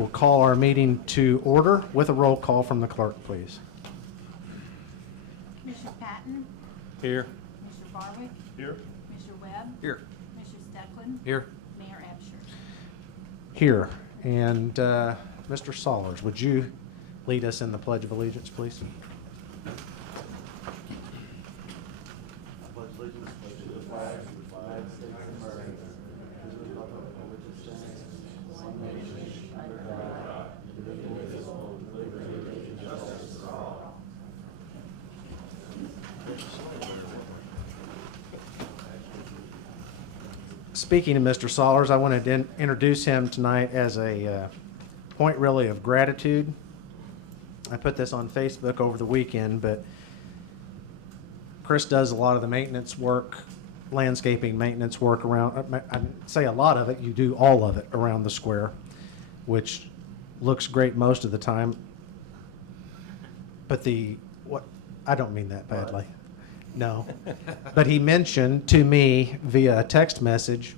We'll call our meeting to order with a roll call from the clerk, please. Commissioner Patton? Here. Commissioner Barwick? Here. Commissioner Webb? Here. Commissioner Steckland? Here. Mayor Absher? Here. And Mr. Sollers, would you lead us in the Pledge of Allegiance, please? Speaking of Mr. Sollers, I wanted to introduce him tonight as a point really of gratitude. I put this on Facebook over the weekend, but Chris does a lot of the maintenance work, landscaping maintenance work around, I say a lot of it, you do all of it around the square, which looks great most of the time. But I don't mean that badly. No. But he mentioned to me via a text message,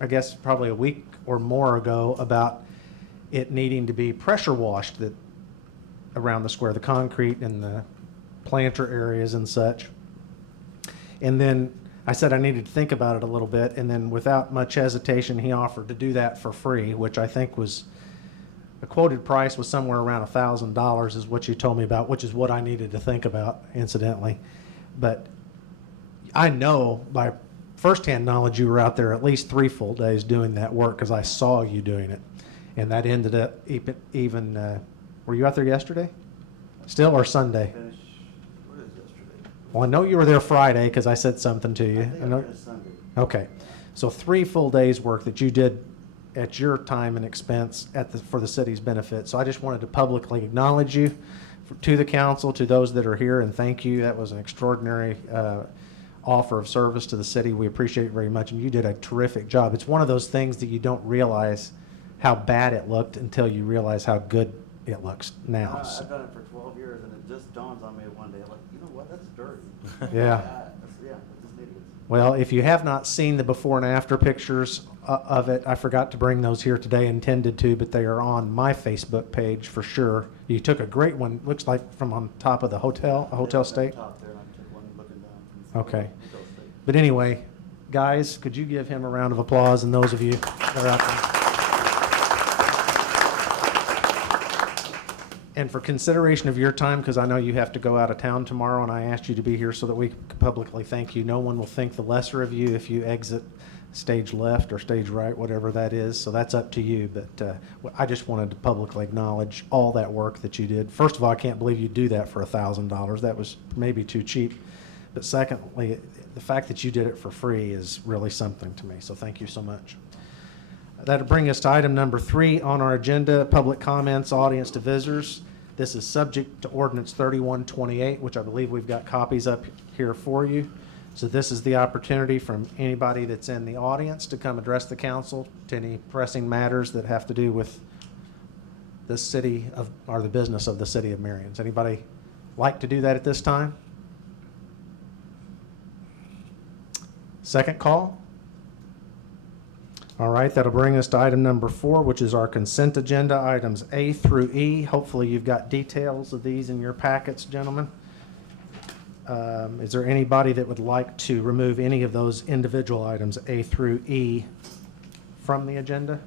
I guess probably a week or more ago, about it needing to be pressure washed around the square, the concrete and the planter areas and such. And then I said I needed to think about it a little bit, and then without much hesitation, he offered to do that for free, which I think was, the quoted price was somewhere around $1,000 is what you told me about, which is what I needed to think about, incidentally. But I know by firsthand knowledge you were out there at least 3 full days doing that work, because I saw you doing it. And that ended up even, were you out there yesterday? Still, or Sunday? What is yesterday? Well, I know you were there Friday because I said something to you. I think it was Sunday. Okay. So 3 full days work that you did at your time and expense for the city's benefit. So I just wanted to publicly acknowledge you to the council, to those that are here, and thank you. That was an extraordinary offer of service to the city. We appreciate it very much, and you did a terrific job. It's one of those things that you don't realize how bad it looked until you realize how good it looks now. I've done it for 12 years, and it just dawns on me one day, like, you know what, that's dirty. Yeah. Yeah, it just needed it. Well, if you have not seen the before and after pictures of it, I forgot to bring those here today, intended to, but they are on my Facebook page for sure. You took a great one, looks like from on top of the hotel, a hotel state. Top there, and I took one looking down from Okay. Hotel State. But anyway, guys, could you give him a round of applause, and those of you that are out there? And for consideration of your time, because I know you have to go out of town tomorrow, and I asked you to be here so that we could publicly thank you. No one will think the lesser of you if you exit stage left or stage right, whatever that is. So that's up to you. But I just wanted to publicly acknowledge all that work that you did. First of all, I can't believe you do that for $1,000. That was maybe too cheap. But secondly, the fact that you did it for free is really something to me. So thank you so much. That'll bring us to item number 3 on our agenda, public comments, audience to visitors. This is subject to ordinance 3128, which I believe we've got copies up here for you. So this is the opportunity from anybody that's in the audience to come address the council to any pressing matters that have to do with the city of, or the business of the City of Marion. Does anybody like to do that at this time? Second call? All right, that'll bring us to item number 4, which is our consent agenda, items A through E. Hopefully you've got details of these in your packets, gentlemen. Is there anybody that would like to remove any of those individual items, A through E, from the agenda?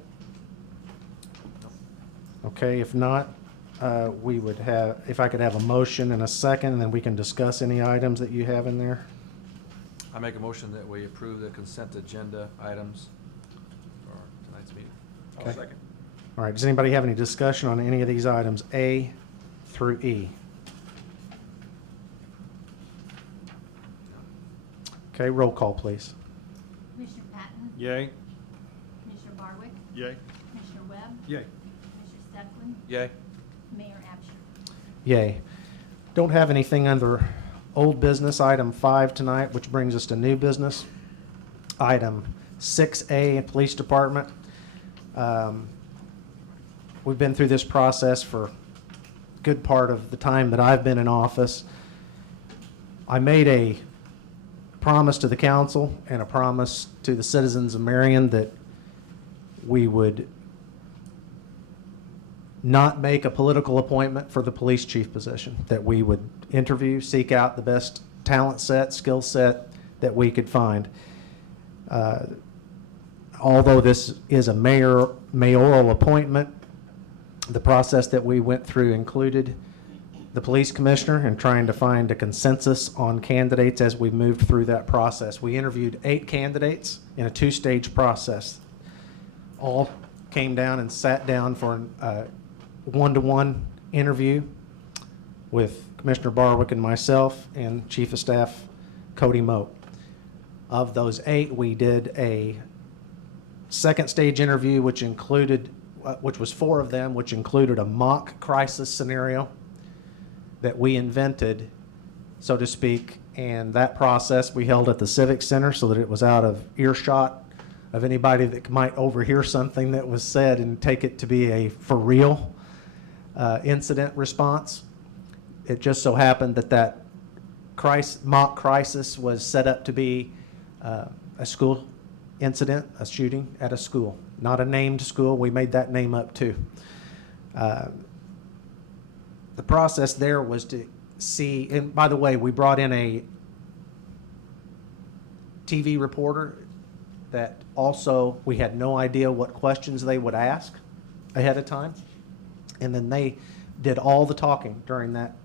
Okay, if not, we would have, if I could have a motion and a second, and then we can discuss any items that you have in there. I make a motion that we approve the consent agenda items for tonight's meeting. Okay. I'll second. All right, does anybody have any discussion on any of these items, A through E? Okay, roll call, please. Commissioner Patton? Yay. Commissioner Barwick? Yay. Commissioner Webb? Yay. Commissioner Steckland? Yay. Mayor Absher? Yay. Don't have anything under old business, item 5 tonight, which brings us to new business. Item 6A, Police Department. We've been through this process for a good part of the time that I've been in office. I made a promise to the council and a promise to the citizens of Marion that we would not make a political appointment for the police chief position, that we would interview, seek out the best talent set, skill set that we could find. Although this is a mayoral appointment, the process that we went through included the police commissioner and trying to find a consensus on candidates as we moved through that process. We interviewed 8 candidates in a 2-stage process. All came down and sat down for a one-to-one interview with Commissioner Barwick and myself and Chief of Staff Cody Moat. Of those 8, we did a second stage interview, which was 4 of them, which included a mock crisis scenario that we invented, so to speak. And that process we held at the Civic Center so that it was out of earshot of anybody that might overhear something that was said and take it to be a for real incident response. It just so happened that mock crisis was set up to be a school incident, a shooting at a school, not a named school. We made that name up too. The process there was to see, and by the way, we brought in a TV reporter that also we had no idea what questions they would ask ahead of time. And then they did all the talking during that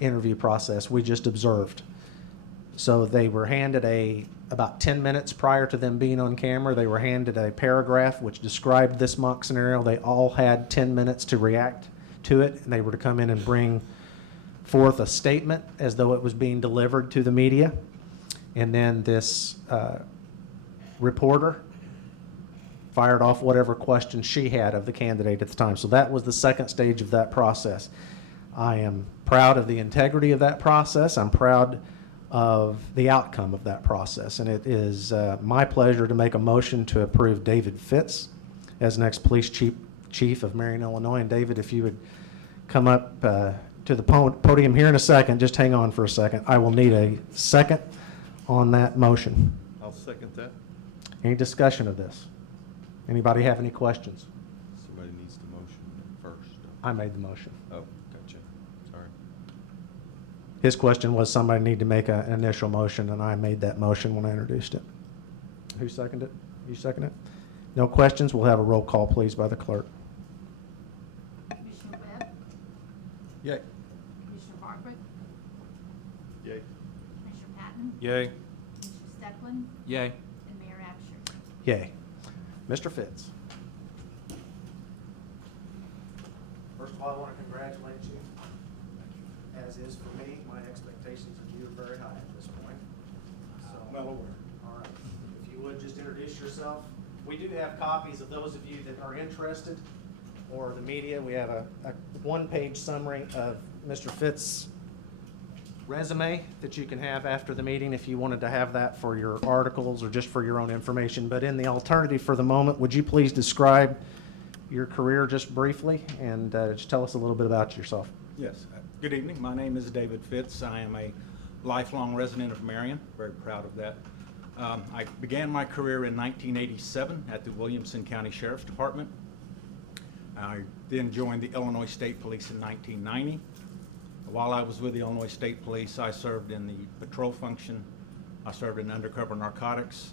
interview process. We just observed. So they were handed about 10 minutes prior to them being on camera, they were handed a paragraph which described this mock scenario. They all had 10 minutes to react to it, and they were to come in and bring forth a statement as though it was being delivered to the media. And then this reporter fired off whatever questions she had of the candidate at the time. So that was the second stage of that process. I am proud of the integrity of that process. I'm proud of the outcome of that process. And it is my pleasure to make a motion to approve David Fitz as next police chief of Marion, Illinois. And David, if you would come up to the podium here in a second, just hang on for a second. I will need a second on that motion. I'll second that. Any discussion of this? Anybody have any questions? Somebody needs the motion first. I made the motion. Oh, gotcha. Sorry. His question was somebody need to make an initial motion, and I made that motion when I introduced it. Who seconded it? You seconded it? No questions? We'll have a roll call, please, by the clerk. Commissioner Webb, Yay. Commissioner Barwick, Yay. Commissioner Patton, Yay. Commissioner Steplen, Yay. and Mayor Absher. Yay. Mr. Fitz. First of all, I want to congratulate you. As is for me, my expectations of you are very high at this point. So, Well aware. all right. If you would, just introduce yourself. We do have copies of those of you that are interested, or the media. We have a one-page summary of Mr. Fitz's resume that you can have after the meeting if you wanted to have that for your articles or just for your own information. But in the alternative for the moment, would you please describe your career just briefly and just tell us a little bit about yourself? Yes. Good evening. My name is David Fitz. I am a lifelong resident of Marion. Very proud of that. I began my career in 1987 at the Williamson County Sheriff's Department. I then joined the Illinois State Police in 1990. While I was with the Illinois State Police, I served in the patrol function. I served in undercover narcotics,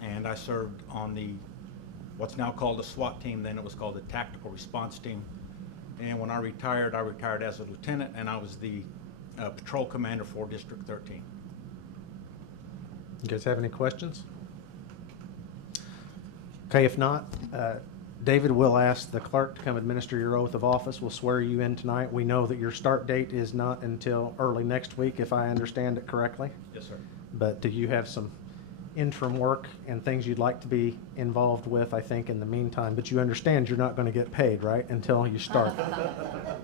and I served on what's now called the SWAT team. Then it was called the Tactical Response Team. And when I retired as a lieutenant, and I was the patrol commander for District 13. You guys have any questions? Okay, if not, David will ask the clerk to come administer your oath of office. We'll swear you in tonight. We know that your start date is not until early next week, if I understand it correctly. Yes, sir. But do you have some interim work and things you'd like to be involved with, I think, in the meantime? But you understand you're not going to get paid, right, until you start?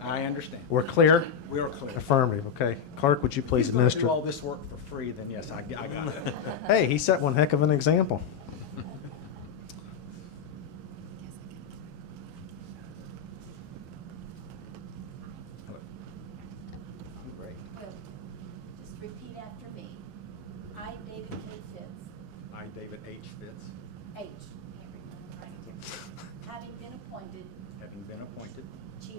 I understand. We're clear? We are clear. Affirmative, okay. Clerk, would you please He's going to administer? do all this work for free, then yes, I got it. Hey, he set one heck of an example. Great. Good. Just repeat after me. I, David K. Fitz, I, David H. Fitz, H, can't remember right here, having been appointed having been appointed Chief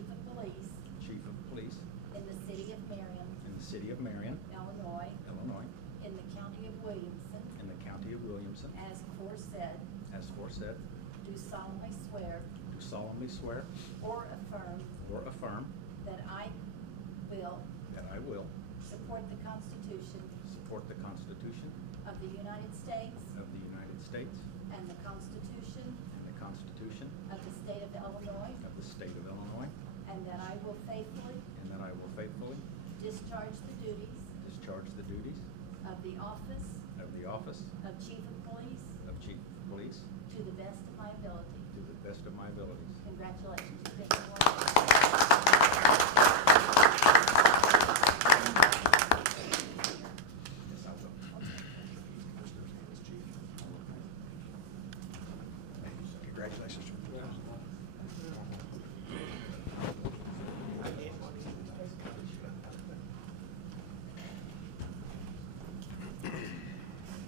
City of Marion, Illinois, Illinois, in the county of Williamson, in the county of Williamson, as aforesaid, as aforesaid, do solemnly swear do solemnly swear or affirm or affirm that I will that I will support the Constitution support the Constitution of the United States of the United States and the Constitution and the Constitution of the State of Illinois, of the State of Illinois, and that I will faithfully and that I will faithfully discharge the duties discharge the duties of the office of the office of Chief of Police of Chief of Police to the best of my ability. to the best of my abilities. Congratulations. You've been awarded. Yes, I will. Congratulations.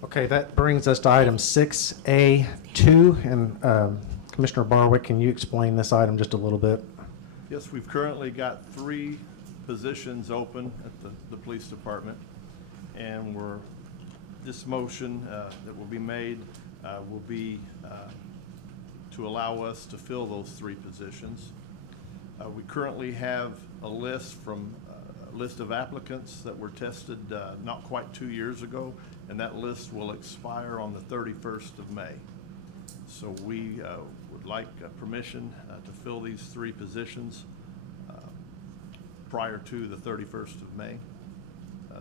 Okay, that brings us to item 6A2, and Commissioner Barwick, can you explain this item just a little bit? Yes, we've currently got 3 positions open at the police department, and this motion that will be made will be to allow us to fill those 3 positions. We currently have a list of applicants that were tested not quite 2 years ago, and that list will expire on the 31st of May. So we would like permission to fill these 3 positions prior to the 31st of May.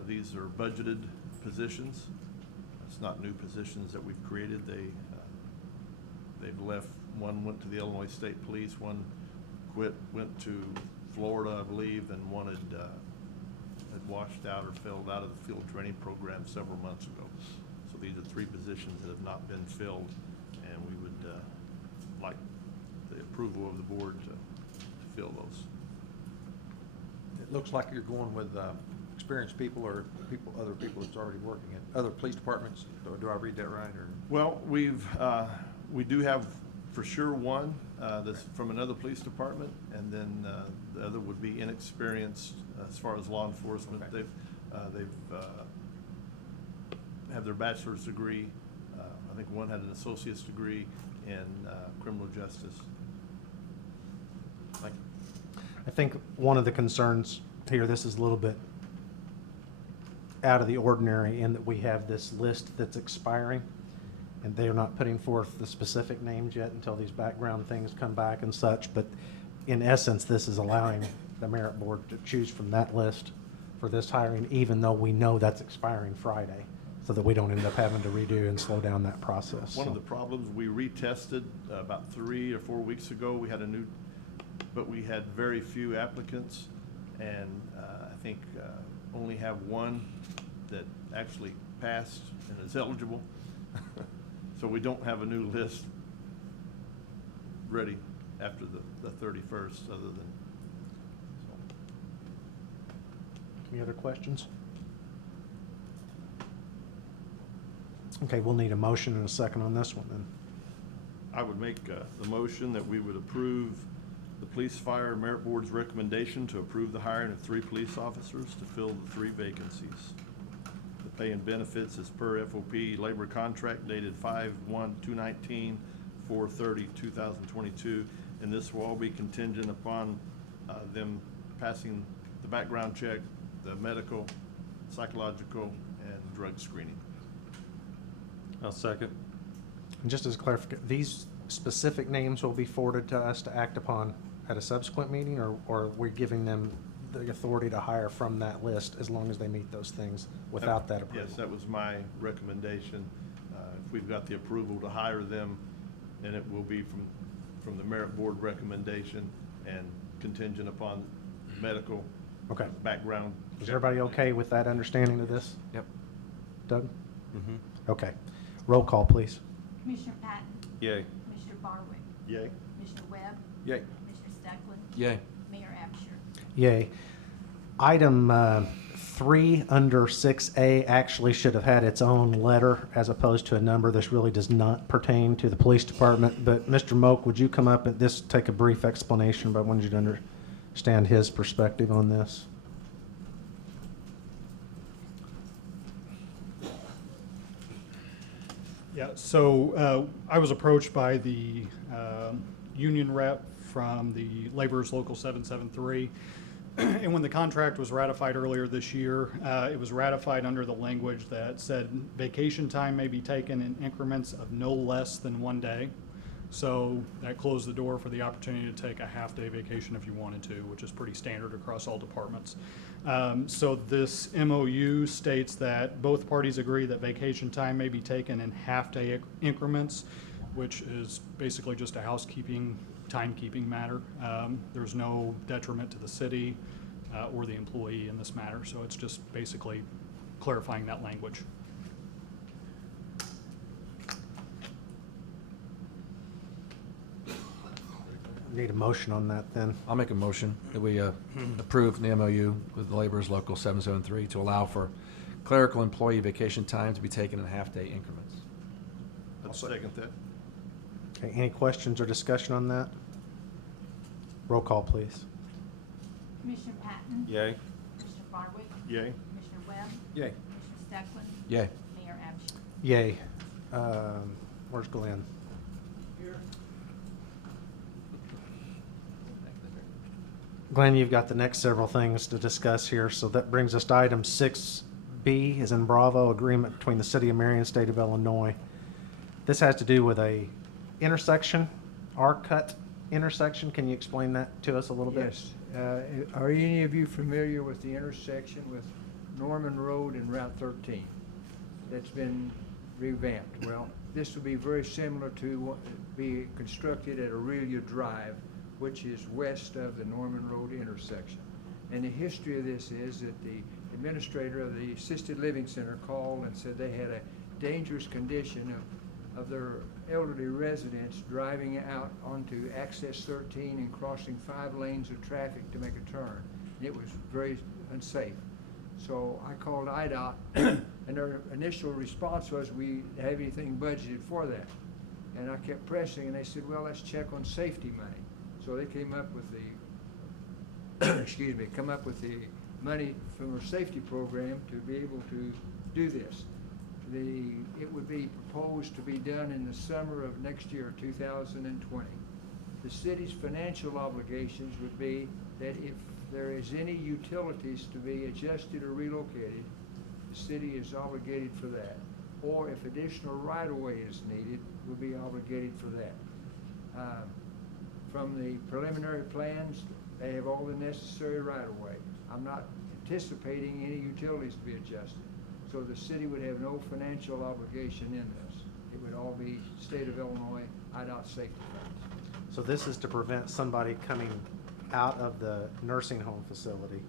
These are budgeted positions. It's not new positions that we've created. They've left. One went to the Illinois State Police, one went to Florida, I believe, and one had washed out or failed out of the field training program several months ago. So these are 3 positions that have not been filled, and we would like the approval of the board to fill those. It looks like you're going with experienced people or other people that's already working at other police departments. Do I read that right, or? Well, we do have for sure one that's from another police department, and then the other would be inexperienced as far as law enforcement. Okay. They've have their bachelor's degree. I think one had an associate's degree in criminal justice. Thank you. I think one of the concerns here, this is a little bit out of the ordinary in that we have this list that's expiring, and they are not putting forth the specific names yet until these background things come back and such. But in essence, this is allowing the merit board to choose from that list for this hiring, even though we know that's expiring Friday, so that we don't end up having to redo and slow down that process. One of the problems, we retested about 3 or 4 weeks ago. We had but we had very few applicants, and I think only have one that actually passed and is eligible. So we don't have a new list ready after the 31st, other than, Any other questions? Okay, we'll need a motion and a second on this one then. I would make the motion that we would approve the Police Fire Merit Board's recommendation to approve the hiring of 3 police officers to fill the 3 vacancies. The pay and benefits is per FOP labor contract dated 5/1/2019, 4/30/2022, and this will all be contingent upon them passing the background check, the medical, psychological, and drug screening. I'll second. And just as clarification, these specific names will be forwarded to us to act upon at a subsequent meeting, or are we giving them the authority to hire from that list as long as they meet those things without that approval? Yes, that was my recommendation. If we've got the approval to hire them, then it will be from the merit board recommendation and contingent upon medical Okay. background. Is everybody okay with that understanding of this? Yep. Doug? Mm-hmm. Okay. Roll call, please. Commissioner Patton, Yay. Commissioner Barwick, Yay. Commissioner Webb, Yay. Commissioner Stecklin, Yay. Mayor Absher. Yay. Item 3 under 6A actually should have had its own letter as opposed to a number. This really does not pertain to the police department. But Mr. Moak, would you come up and just take a brief explanation, but I wanted you to understand his perspective on this? Yeah, so I was approached by the union rep from the Laborers Local 773. And when the contract was ratified earlier this year, it was ratified under the language that said vacation time may be taken in increments of no less than 1 day. So that closed the door for the opportunity to take a half-day vacation if you wanted to, which is pretty standard across all departments. So this MOU states that both parties agree that vacation time may be taken in half-day increments, which is basically just a housekeeping, timekeeping matter. There's no detriment to the city or the employee in this matter, so it's just basically clarifying that language. Need a motion on that then? I'll make a motion that we approve the MOU with the Laborers Local 773 to allow for clerical employee vacation time to be taken in half-day increments. I'll second that. Okay, any questions or discussion on that? Roll call, please. Commissioner Patton? Yay. Commissioner Farwick? Yay. Commissioner Webb? Yay. Commissioner Steckland? Yay. Mayor Absher? Yay. Where's Glenn? Glenn, you've got the next several things to discuss here, so that brings us to item 6B, as in Bravo, agreement between the City of Marion, State of Illinois. This has to do with a intersection, R-cut intersection. Can you explain that to us a little bit? Yes. Are any of you familiar with the intersection with Norman Road and Route 13 that's been revamped? Well, this will be very similar to what be constructed at Aurelia Drive, which is west of the Norman Road intersection. And the history of this is that the administrator of the assisted living center called and said they had a dangerous condition of their elderly residents driving out onto Access 13 and crossing 5 lanes of traffic to make a turn. It was very unsafe. So I called IDOT and their initial response was, we have anything budgeted for that? And I kept pressing and they said, well, let's check on safety money. So they came up with the, come up with the money from our safety program to be able to do this. It would be proposed to be done in the summer of next year, 2020. The city's financial obligations would be that if there is any utilities to be adjusted or relocated, the city is obligated for that. Or if additional right-of-way is needed, we'll be obligated for that. From the preliminary plans, they have all the necessary right-of-way. I'm not anticipating any utilities to be adjusted. So the city would have no financial obligation in this. It would all be State of Illinois IDOT safety funds. So this is to prevent somebody coming out of the nursing home facility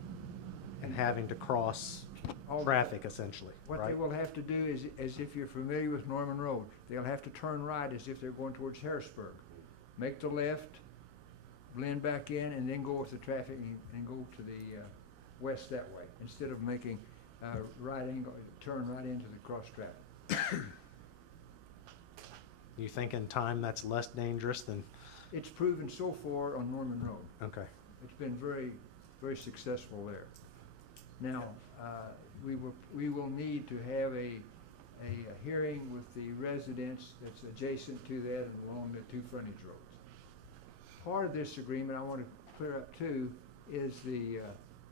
and having to cross All traffic essentially, What right? they will have to do is, as if you're familiar with Norman Road, they'll have to turn right as if they're going towards Harrisburg. Make the left, blend back in, and then go with the traffic and go to the west that way, instead of making right angle, turn right into the cross traffic. You think in time that's less dangerous than, It's proven so far on Norman Road. okay. It's been very, very successful there. Now, we will need to have a hearing with the residents that's adjacent to that and along the 2 frontage roads. Part of this agreement, I want to clear up too, is the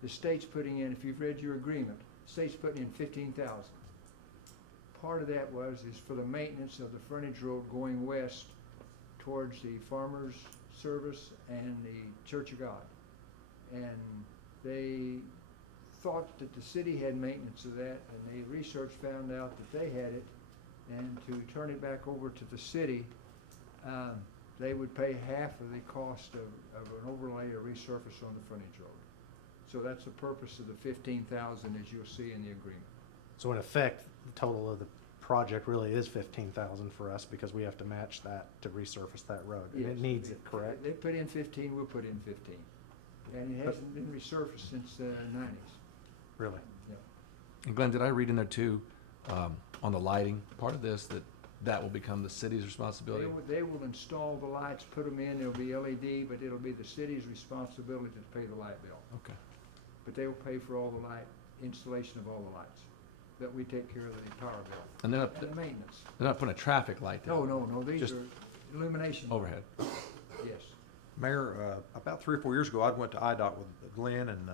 state's putting in, if you've read your agreement, the state's putting in $15,000. Part of that is for the maintenance of the frontage road going west towards the Farmers Service and the Church of God. And they thought that the city had maintenance of that, and the research found out that they had it, and to turn it back over to the city, they would pay half of the cost of an overlay or resurface on the frontage road. So that's the purpose of the $15,000, as you'll see in the agreement. So in effect, the total of the project really is $15,000 for us because we have to match that to resurface that road. And it Yes, needs it, correct? They put in 15, we'll put in 15. And it hasn't been resurfaced since the 90s. Really? And Glenn, did I read in there too, on the lighting, part of this, that will become the city's responsibility? They will install the lights, put them in, they'll be LED, but it'll be the city's responsibility to pay the light bill. Okay. But they will pay for all the light, installation of all the lights. that we take care of the power bill. And they're not, And the maintenance. they're not putting a traffic light there? No, these Just are illumination. Overhead. Yes. Mayor, about 3 or 4 years ago, I went to IDOT with Glenn and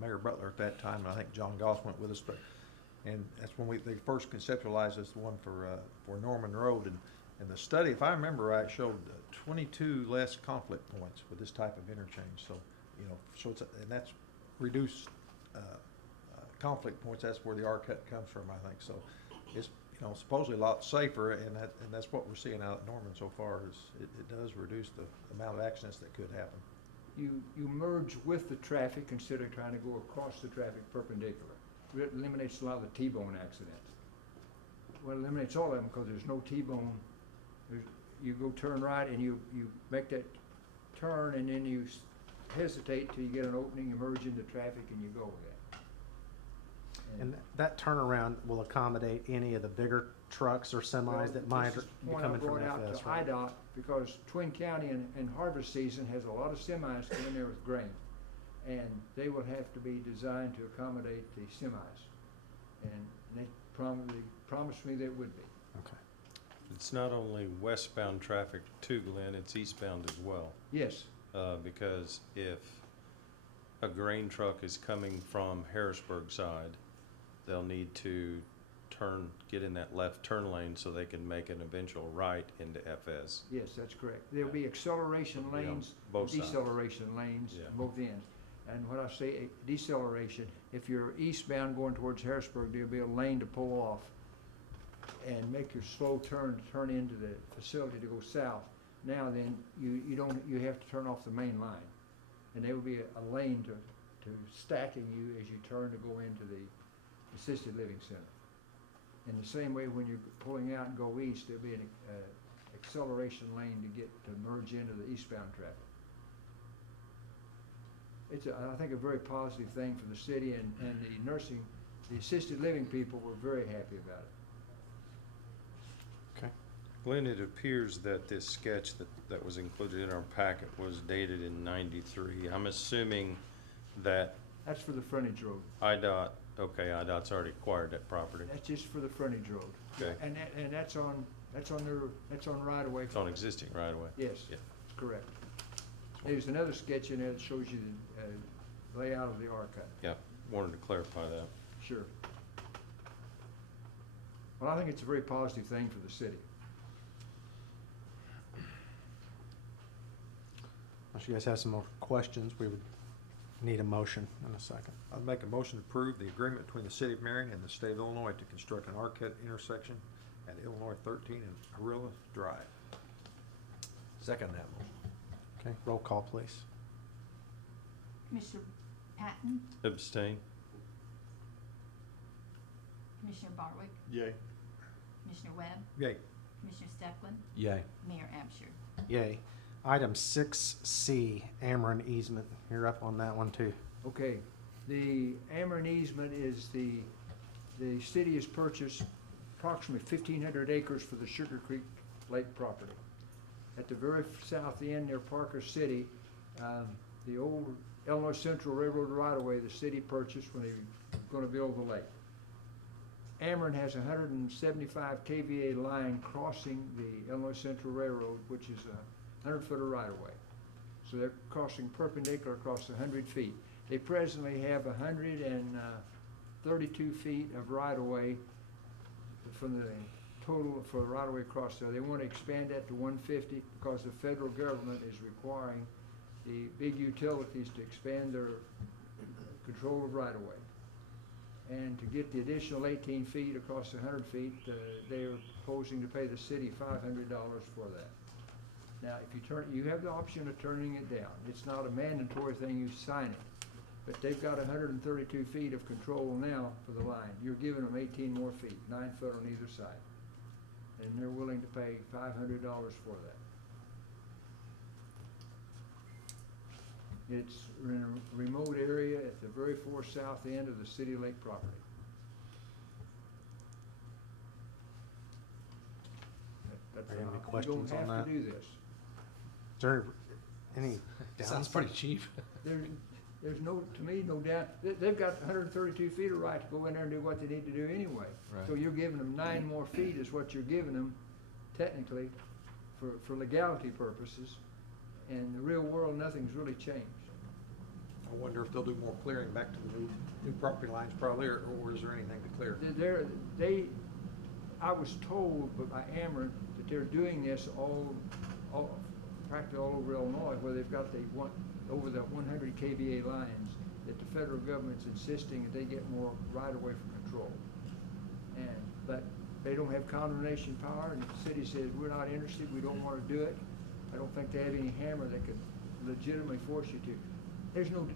Mayor Butler at that time, and I think John Goss went with us, and that's when they first conceptualized this one for Norman Road, and the study, if I remember right, showed 22 less conflict points with this type of interchange, so, and that's reduced conflict points, that's where the R cut comes from, I think, so it's, supposedly a lot safer, and that's what we're seeing out at Norman so far, is it does reduce the amount of accidents that could happen. You merge with the traffic instead of trying to go across the traffic perpendicular. It eliminates a lot of the T-bone accidents. Well, it eliminates all of them because there's no T-bone. You go turn right and you make that turn and then you hesitate till you get an opening, you merge into traffic and you go with that. And that turnaround will accommodate any of the bigger trucks or semis that might be coming from FS, right? IDOT, because Twin County in harvest season has a lot of semis coming there with grain. And they will have to be designed to accommodate the semis. And they promised me they would be. Okay. It's not only westbound traffic too, Glenn, it's eastbound as well. Yes, Because if a grain truck is coming from Harrisburg side, they'll need to get in that left turn lane so they can make an eventual right into FS. yes, that's correct. There'll be acceleration Yeah, lanes, both sides. deceleration lanes, Yeah. both ends. And when I say deceleration, if you're eastbound going towards Harrisburg, there'll be a lane to pull off and make your slow turn into the facility to go south. Now then, you have to turn off the main line. And there will be a lane to stacking you as you turn to go into the assisted living center. In the same way, when you're pulling out and go east, there'll be an acceleration lane to merge into the eastbound traffic. It's, I think, a very positive thing for the city, and the assisted living people were very happy about it. Okay. Glenn, it appears that this sketch that was included in our packet was dated in '93. I'm assuming that That's for the frontage road. IDOT's already acquired that property. That's just for the frontage road. Okay. And that's on right of way. It's on existing right away. Yes, Yeah. correct. There's another sketch in there that shows you the layout of the R cut. Yeah, wanted to clarify that. Sure. Well, I think it's a very positive thing for the city. Unless you guys have some more questions, we would need a motion in a second. I'd make a motion to approve the agreement between the City of Marion and the State of Illinois to construct an R cut intersection at Illinois 13 and Arilla Drive. Second that motion. Okay, roll call, please. Commissioner Patton, Abstain? Commissioner Barwick, Yay. Commissioner Webb, Yay. Commissioner Steplen, Yay. Mayor Absher. Yay. Item 6C, Ameren Easement. You're up on that one too. Okay, the Ameren Easement is the city has purchased approximately 1,500 acres for the Sugar Creek Lake property. At the very south end near Parker City, the old Illinois Central Railroad right-of-way the city purchased when they were going to build the lake. Ameren has a 175 kVA line crossing the Illinois Central Railroad, which is a 100-foot right-of-way. So they're crossing perpendicular across 100 feet. They presently have 132 feet of right-of-way from the total for the right-of-way across there. They want to expand that to 150 because the federal government is requiring the big utilities to expand their control of right-of-way. And to get the additional 18 feet across the 100 feet, they are proposing to pay the city $500 for that. Now, if you have the option of turning it down. It's not a mandatory thing, you sign it. But they've got 132 feet of control now for the line. You're giving them 18 more feet, 9 foot on either side. And they're willing to pay $500 for that. It's in a remote area at the very far south end of the City Lake property. Are there any questions on You don't have that? to do this. Is there any Sounds pretty cheap. There's no, to me, no doubt, they've got 132 feet of right to go in there and do what they need to do anyway. Right. So you're giving them 9 more feet is what you're giving them technically for legality purposes. And in the real world, nothing's really changed. I wonder if they'll do more clearing back to the new property lines probably, or is there anything to clear? I was told by Ameren that they're doing this practically all over Illinois, where they've got over the 100 kVA lines, that the federal government's insisting that they get more right-of-way from control. But they don't have condemnation power, and the city says, we're not interested, we don't want to do it. I don't think they have any hammer that could legitimately force you to.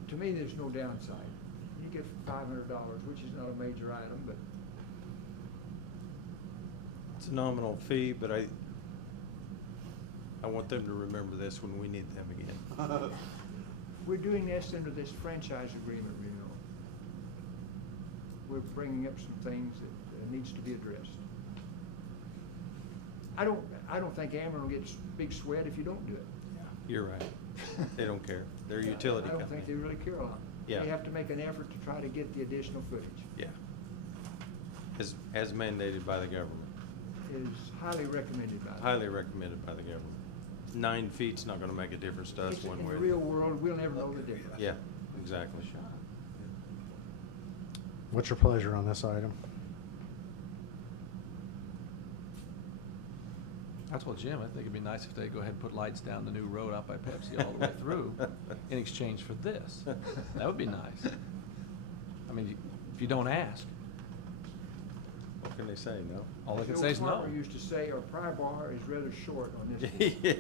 To me, there's no downside. You get $500, which is not a major item, but It's a nominal fee, but I want them to remember this when we need them again. we're doing this under this franchise agreement renewal. We're bringing up some things that needs to be addressed. I don't think Ameren will get big sweat if you don't do it. You're right. They don't care. They're a utility I don't think they company. really care a lot. Yeah. They have to make an effort to try to get the additional footage. Yeah. As mandated by the government. It is highly recommended by them. Highly recommended by the government. 9 feet's not gonna make a difference to us It's one in way. the or the real world, we'll never know the difference. Yeah, exactly. What's your pleasure on this item? I told Jim, I think it'd be nice if they go ahead and put lights down the new road out by Pepsi all the way through in exchange for this. That would be nice. I mean, if you don't ask, What can they say, no? all they can The say old is no. farmer used to say, our pry bar is rather short on this piece.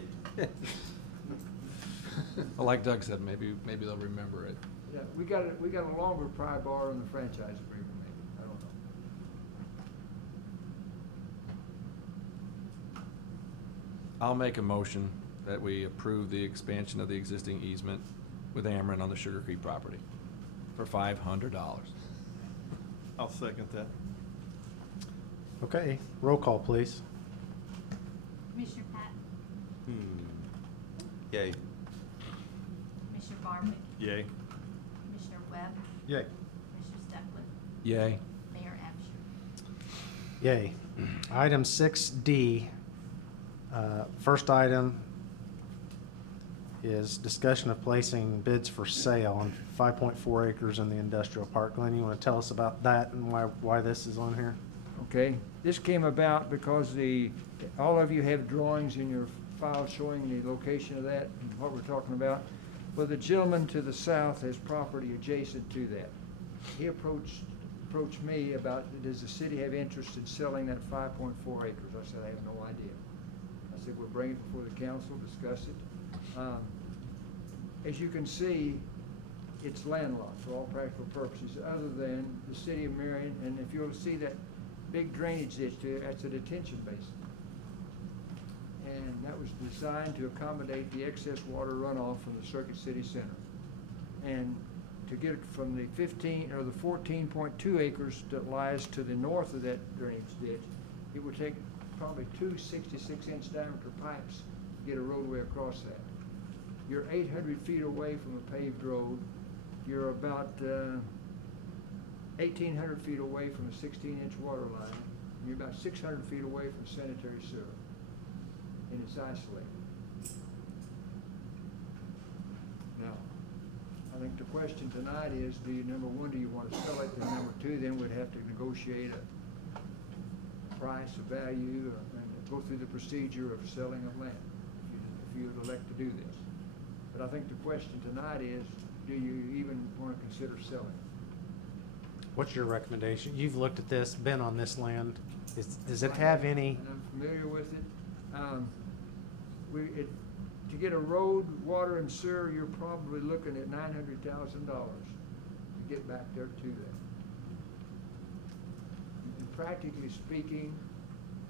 Well, like Doug said, maybe they'll remember it. Yeah, we got a longer pry bar on the franchise agreement, maybe, I don't know. I'll make a motion that we approve the expansion of the existing easement with Ameren on the Sugar Creek property for $500. I'll second that. Okay, roll call, please. Commissioner Patton, Yay. Commissioner Barwick, Yay. Commissioner Webb, Yay. Commissioner Stepler, Yay. Mayor Absher. Yay. Item 6D, first item is discussion of placing bids for sale on 5.4 acres in the industrial park. Glenn, you want to tell us about that and why this is on here? Okay, this came about because all of you have drawings in your file showing the location of that and what we're talking about. Well, the gentleman to the south has property adjacent to that. He approached me about, does the city have interest in selling that 5.4 acres? I said, I have no idea. I said, we'll bring it before the council, discuss it. As you can see, it's landlocked for all practical purposes, other than the City of Marion, and if you'll see that big drainage ditch there, that's a detention basin. And that was designed to accommodate the excess water runoff from the Circuit City Center. And to get it from the 14.2 acres that lies to the north of that drainage ditch, it would take probably 2 66-inch diameter pipes to get a roadway across that. You're 800 feet away from a paved road. You're about 1,800 feet away from a 16-inch water line. You're about 600 feet away from sanitary sewer. And it's isolated. Now, I think the question tonight is, number one, do you want to sell it? And number two, then we'd have to negotiate a price, a value, and go through the procedure of selling of land, if you would elect to do this. But I think the question tonight is, do you even want to consider selling? What's your recommendation? You've looked at this, been on this land. Does it have any? And I'm familiar with it. To get a road, water, and sewer, you're probably looking at $900,000 to get back there to that. And practically speaking,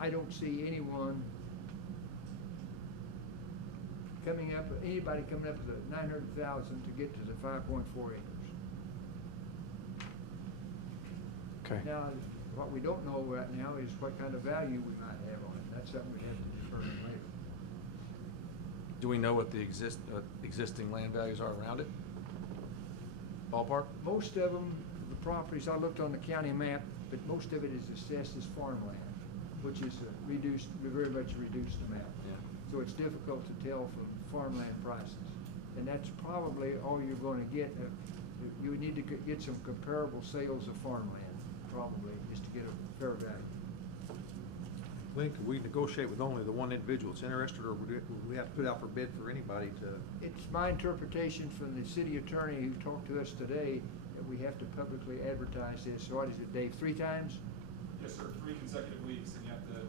I don't see anyone anybody coming up with a $900,000 to get to the 5.4 acres. Okay. Now, what we don't know right now is what kind of value we might have on it. That's something we have to determine later. Do we know what the existing land values are around it? Ballpark? Most of them, the properties, I looked on the county map, but most of it is assessed as farmland, which is reduced, very much reduced amount. Yeah. So it's difficult to tell from farmland prices. And that's probably all you're gonna get. You need to get some comparable sales of farmland, probably, just to get a fair value. Lynn, could we negotiate with only the one individual that's interested, or would we have to put out for bid for anybody to? It's my interpretation from the city attorney who talked to us today that we have to publicly advertise this. So what is it, Dave, 3 times? Yes, sir, 3 consecutive weeks, and you have to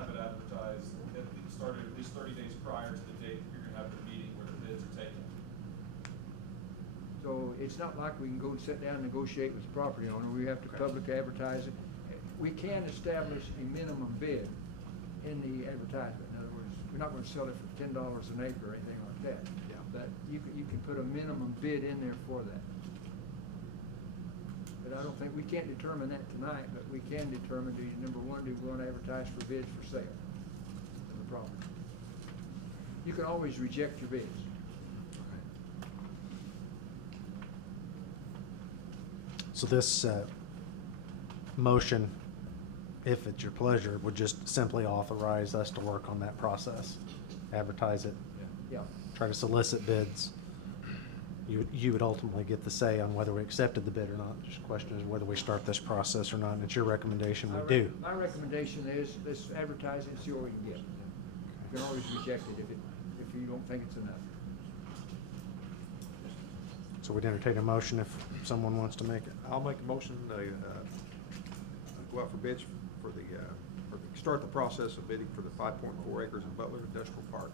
have it advertised, it started at least 30 days prior to the date you're gonna have the meeting where the bids are taken. So it's not like we can go and sit down and negotiate with the property owner. We have to publicly advertise it. We can establish a minimum bid in the advertisement. In other words, we're not gonna sell it for $10 an acre or anything like that. Yeah. But you can put a minimum bid in there for that. But I don't think, we can't determine that tonight, but we can determine, number one, do we want to advertise for bids for sale of the property? You can always reject your bids. So this motion, if it's your pleasure, would just simply authorize us to work on that process, advertise it, Yeah. try to solicit bids. You would ultimately get the say on whether we accepted the bid or not. Just the question is whether we start this process or not, and it's your recommendation we do. My recommendation is, let's advertise it and see what we can get. You can always reject it if you don't think it's enough. So we'd entertain a motion if someone wants to make it. I'll make a motion to go out for bids start the process of bidding for the 5.4 acres in Butler Industrial Park.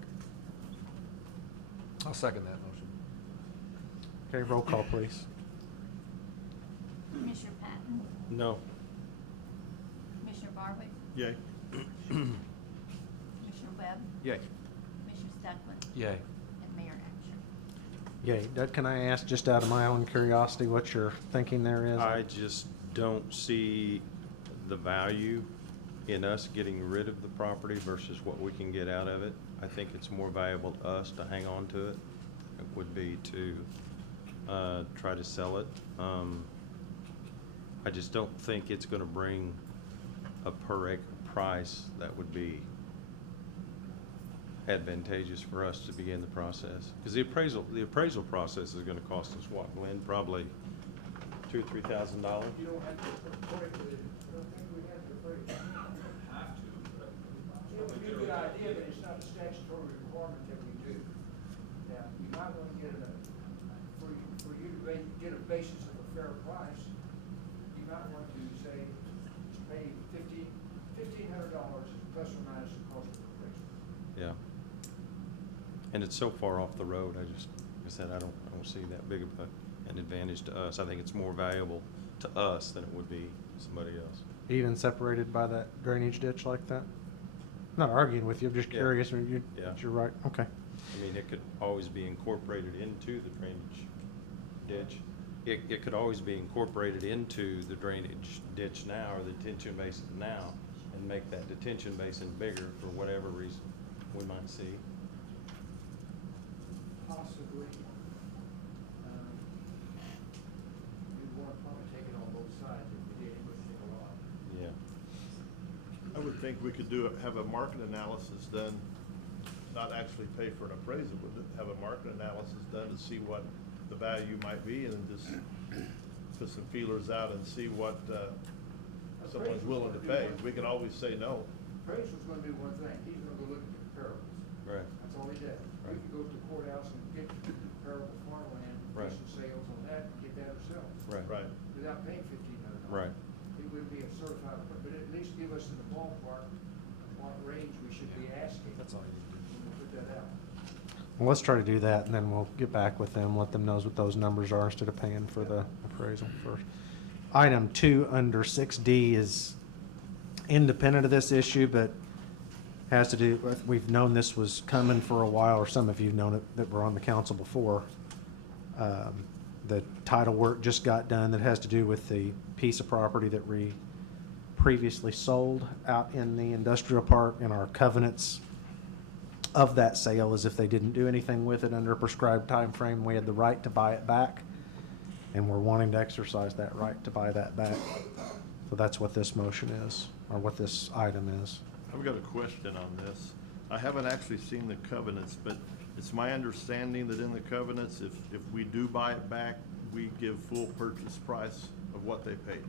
I'll second that motion. Okay, roll call, please. Commissioner Patton, No. Commissioner Barwick, Yay. Commissioner Webb, Yay. Commissioner Stuckland, Yay. and Mayor Asher. Yay. Doug, can I ask, just out of my own curiosity, what your thinking there is? I just don't see the value in us getting rid of the property versus what we can get out of it. I think it's more valuable to us to hang on to it. It would be to try to sell it. I just don't think it's gonna bring a per acre price that would be advantageous for us to begin the process. Because the appraisal process is gonna cost us what, Glenn? Probably $2,000 or $3,000? You don't have to put it with it. I don't think we have to put it. Have to, but. It would be a good idea, but it's not a statutory requirement that we do. Now, you might want to get for you to get a basis of a fair price, you might want to say, pay $1,500 plus or minus the cost of the appraisal. Yeah. And it's so far off the road, like I said, I don't see that big of an advantage to us. I think it's more valuable to us than it would be somebody else. Even separated by that drainage ditch like that? I'm not arguing with you, I'm just Yeah. curious. Yeah. You're right, okay. I mean, it could always be incorporated into the drainage ditch. It could always be incorporated into the drainage ditch now, or the detention basin now, and make that detention basin bigger for whatever reason we might see. Possibly. You'd want to probably take it on both sides if you did, it would take a lot. Yeah. I would think we could have a market analysis done, not actually pay for an appraisal, but have a market analysis done to see what the value might be, and then just put some feelers out and see what someone's willing to pay. We can always say no. Appraisal's gonna do one thing, he's gonna go look at the comparables. Right. That's all he does. We Right. can go to the courthouse and get comparable farmland, do Right. some sales on that, and get that ourselves. Right. Without paying $1,500. Right. It would be a certified, but at least give us in the ballpark what range we should be asking. That's all you need to do. And we'll put that out. Well, let's try to do that, and then we'll get back with them, let them know what those numbers are instead of paying for the appraisal first. Item 2 under 6D is independent of this issue, but has to do, we've known this was coming for a while, or some of you have known it that were on the council before. The title work just got done that has to do with the piece of property that we previously sold out in the industrial park, and our covenants of that sale is if they didn't do anything with it under a prescribed time frame, we had the right to buy it back. and we're wanting to exercise that right to buy that back. So that's what this motion is, or what this item is. I've got a question on this. I haven't actually seen the covenants, but it's my understanding that in the covenants, if we do buy it back, we give full purchase price of what they paid.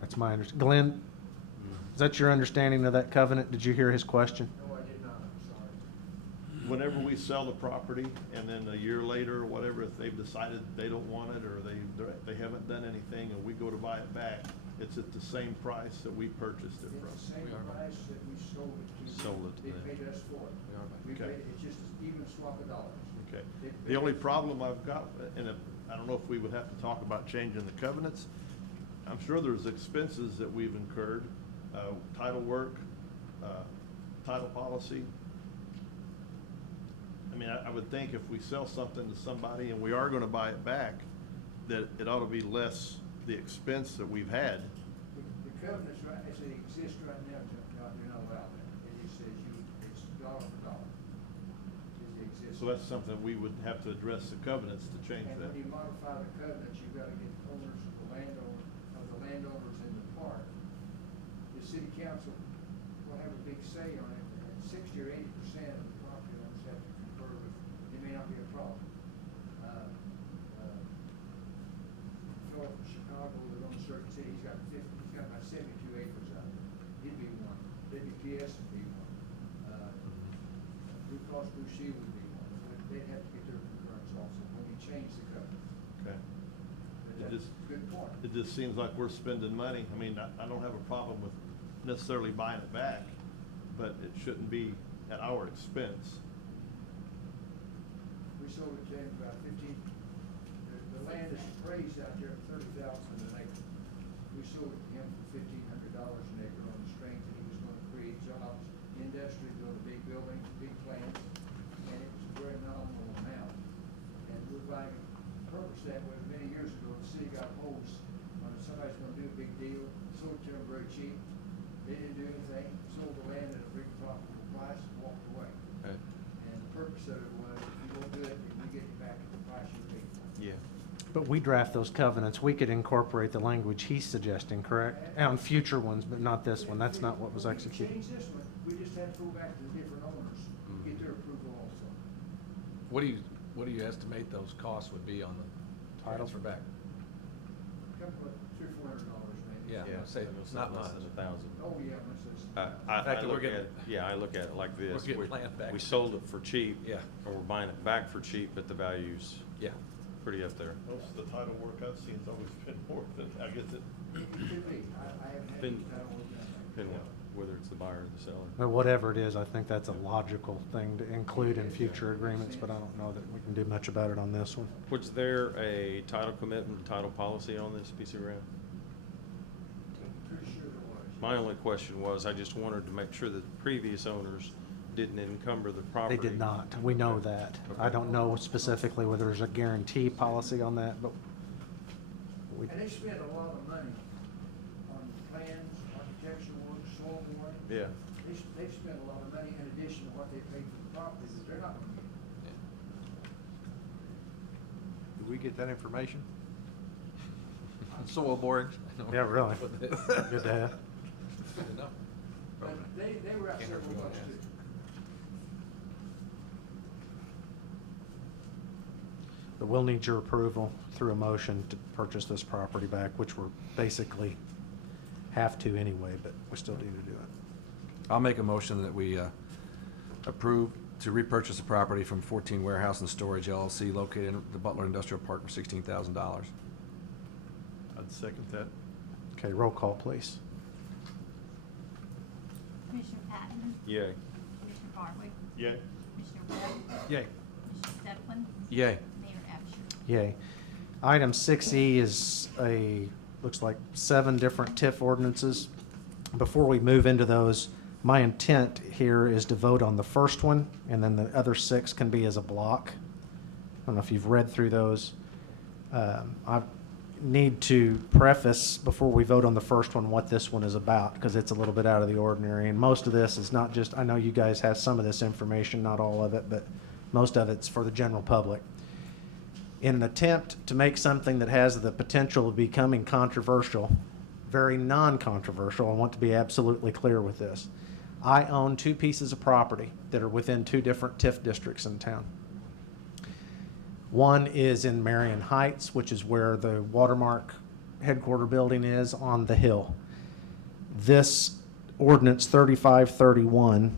That's my understanding. Glenn, is that your understanding of that covenant? Did you hear his question? No, I did not, I'm sorry. Whenever we sell the property, and then a year later or whatever, if they've decided they don't want it, or they haven't done anything, and we go to buy it back, it's at the same price that we purchased it from. It's the same price that we sold it to. Sold it to They them. paid us for it. We Okay. paid, it's just even swap of dollars. Okay. They The only paid- problem I've got, and I don't know if we would have to talk about changing the covenants. I'm sure there's expenses that we've incurred, title work, title policy. I mean, I would think if we sell something to somebody and we are gonna buy it back, that it ought to be less the expense that we've had. The covenants, right, as they exist right now, they're not allowed that. It just says it's dollar for dollar. As they exist. So that's something we would have to address the covenants to change And that. when you modify the covenants, you've got to get owners, the landowners in the park. The city council will have a big say on it, and 60 or 80% of the property owners have to concur with, it may not be a problem. Fellow from Chicago that owns Circuit City, he's got about 72 acres out there. He'd be one. WPS would be one. Blue Cross Blue Shield would be one. They'd have to get their concurrence also when we change the covenant. Okay. But It that's just- a good point. It just seems like we're spending money. I mean, I don't have a problem with necessarily buying it back, but it shouldn't be at our expense. We sold it to him about 15, the land is appraised out there at 30,000 an acre. We sold it to him for $1,500 an acre on the strength that he was gonna create jobs, industry, build a big building, big plants, and it was a very nominal amount. And we're buying, purpose that was many years ago, the city got hopes, when somebody's gonna do a big deal, sold it to them very cheap. They didn't do anything, sold the land at a very profitable price and walked away. Okay. And the purpose of it was, if you won't do it, then we get it back at the price you paid for it. Yeah. But we draft those covenants, we could incorporate the language he's suggesting, correct? On future ones, but not this one, that's not what was We executed. can change this one, we just have to go back to the different owners, get their approval also. What do you estimate those costs would be on the transfer back? Couple of $300-400 maybe. Yeah, Yeah, I'd say it's not less much. than 1,000. Oh, yeah, this is. I fact that we're look at, getting- yeah, I look at it like this. getting We- land back. We sold it for cheap. Yeah. And we're buying it back for cheap, but the value's Yeah. pretty up there. Most of the title work I've seen has always been more than, I guess it, It could be, I haven't had Been- any title work done. Depending on whether it's the buyer or the seller. But whatever it is, I think that's a logical thing to include in future agreements, but I don't know that we can do much about it on this one. Was there a title commitment, title policy on this piece of ground? Pretty sure there was. My only question was, I just wanted to make sure that previous owners didn't encumber the property. They did not, we know that. I don't know specifically whether there's a guarantee policy on that, but we, And they spent a lot of money on plans, architectural work, soil boring. Yeah. They've spent a lot of money in addition to what they paid for the property that they're not gonna get. Did we get that information? Soil boring. yeah, really, good to have. Good enough. But they were out several bucks too. But we'll need your approval through a motion to purchase this property back, which we're basically have to anyway, but we still need to do it. I'll make a motion that we approve to repurchase the property from 14 Warehouse and Storage LLC located in the Butler Industrial Park for $16,000. I'd second that. Okay, roll call, please. Commissioner Patton? Yay. Commissioner Barwick? Yeah. Commissioner Webb? Yay. Commissioner Stedflin? Yay. Mayor Absher? Yay. Item 6E is looks like 7 different TIF ordinances. Before we move into those, my intent here is to vote on the first one, and then the other 6 can be as a block. I don't know if you've read through those. I need to preface, before we vote on the first one, what this one is about, because it's a little bit out of the ordinary. And most of this is not just, I know you guys have some of this information, not all of it, but most of it's for the general public. In an attempt to make something that has the potential of becoming controversial, very non-controversial, I want to be absolutely clear with this. I own two pieces of property that are within two different TIF districts in town. One is in Marion Heights, which is where the Watermark headquarter building is on the hill. This ordinance 3531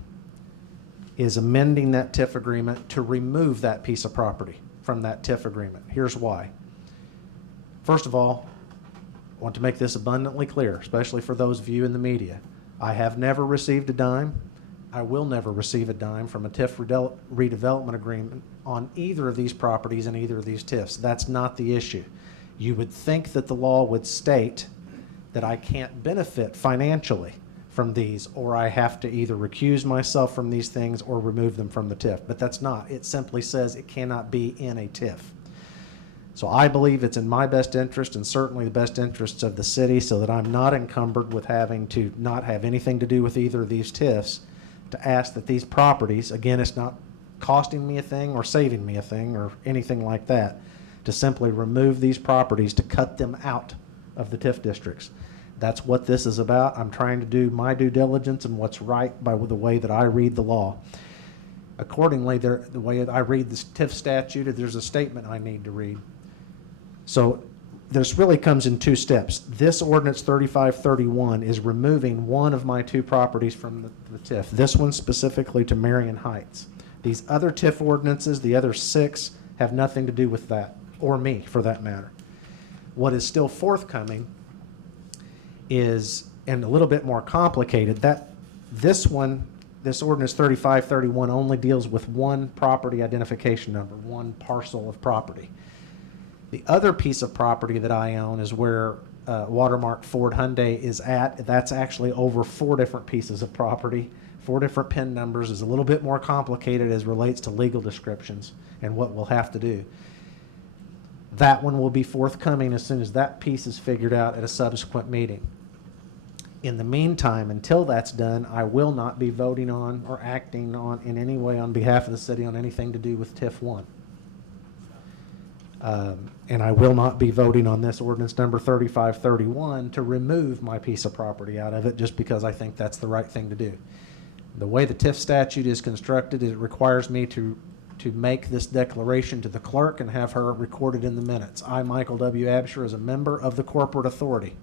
is amending that TIF agreement to remove that piece of property from that TIF agreement. Here's why. First of all, I want to make this abundantly clear, especially for those of you in the media. I have never received a dime. I will never receive a dime from a TIF redevelopment agreement on either of these properties and either of these TIFs. That's not the issue. You would think that the law would state that I can't benefit financially from these, or I have to either recuse myself from these things or remove them from the TIF. But that's not. It simply says it cannot be in a TIF. So I believe it's in my best interest and certainly the best interests of the city so that I'm not encumbered with having to not have anything to do with either of these TIFs, to ask that these properties, again, it's not costing me a thing or saving me a thing or anything like that, to simply remove these properties, to cut them out of the TIF districts. That's what this is about. I'm trying to do my due diligence and what's right by the way that I read the law. Accordingly, the way I read the TIF statute, there's a statement I need to read. So this really comes in two steps. This ordinance 3531 is removing one of my two properties from the TIF, this one specifically to Marion Heights. These other TIF ordinances, the other 6, have nothing to do with that, or me for that matter. What is still forthcoming is, and a little bit more complicated, that this ordinance 3531 only deals with one property identification number, one parcel of property. The other piece of property that I own is where Watermark Ford Hyundai is at. That's actually over 4 different pieces of property, 4 different PIN numbers. Is a little bit more complicated as relates to legal descriptions and what we'll have to do. That one will be forthcoming as soon as that piece is figured out at a subsequent meeting. In the meantime, until that's done, I will not be voting on or acting on in any way on behalf of the city on anything to do with TIF 1. And I will not be voting on this ordinance number 3531 to remove my piece of property out of it just because I think that's the right thing to do. The way the TIF statute is constructed, it requires me to make this declaration to the clerk and have her recorded in the minutes. I, Michael W. Absher, as a member of the corporate authority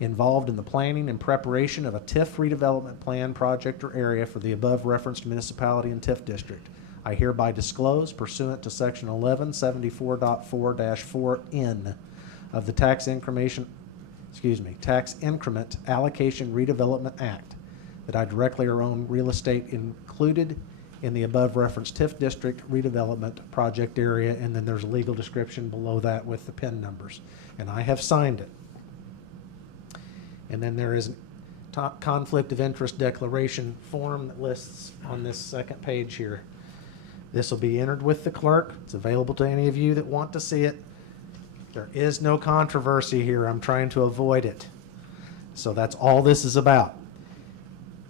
involved in the planning and preparation of a TIF redevelopment plan, project, or area for the above referenced municipality and TIF district, I hereby disclose, pursuant to Section 1174.4-4N of the Tax Increment Allocation Redevelopment Act, that I directly own real estate included in the above referenced TIF district redevelopment project area, and then there's a legal description below that with the PIN numbers, and I have signed it. And then there is a conflict of interest declaration form that lists on this second page here. This will be entered with the clerk. It's available to any of you that want to see it. There is no controversy here. I'm trying to avoid it. So that's all this is about.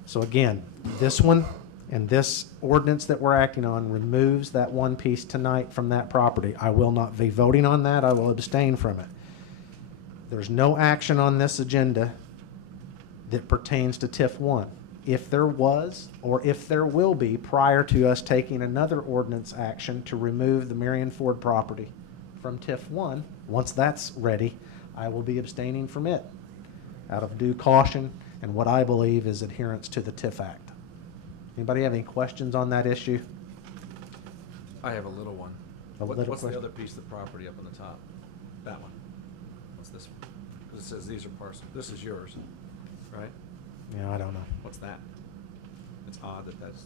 So again, this one and this ordinance that we're acting on removes that one piece tonight from that property. I will not be voting on that. I will abstain from it. There's no action on this agenda that pertains to TIF 1. If there was, or if there will be, prior to us taking another ordinance action to remove the Marion Ford property from TIF 1, once that's ready, I will be abstaining from it out of due caution and what I believe is adherence to the TIF Act. Anybody have any questions on that issue? I have a little one. A little What's the question? other piece of the property up on the top? That one. What's this one? 'Cause it says these are parcels. This is yours, right? Yeah, I don't know. What's that? It's odd that that's,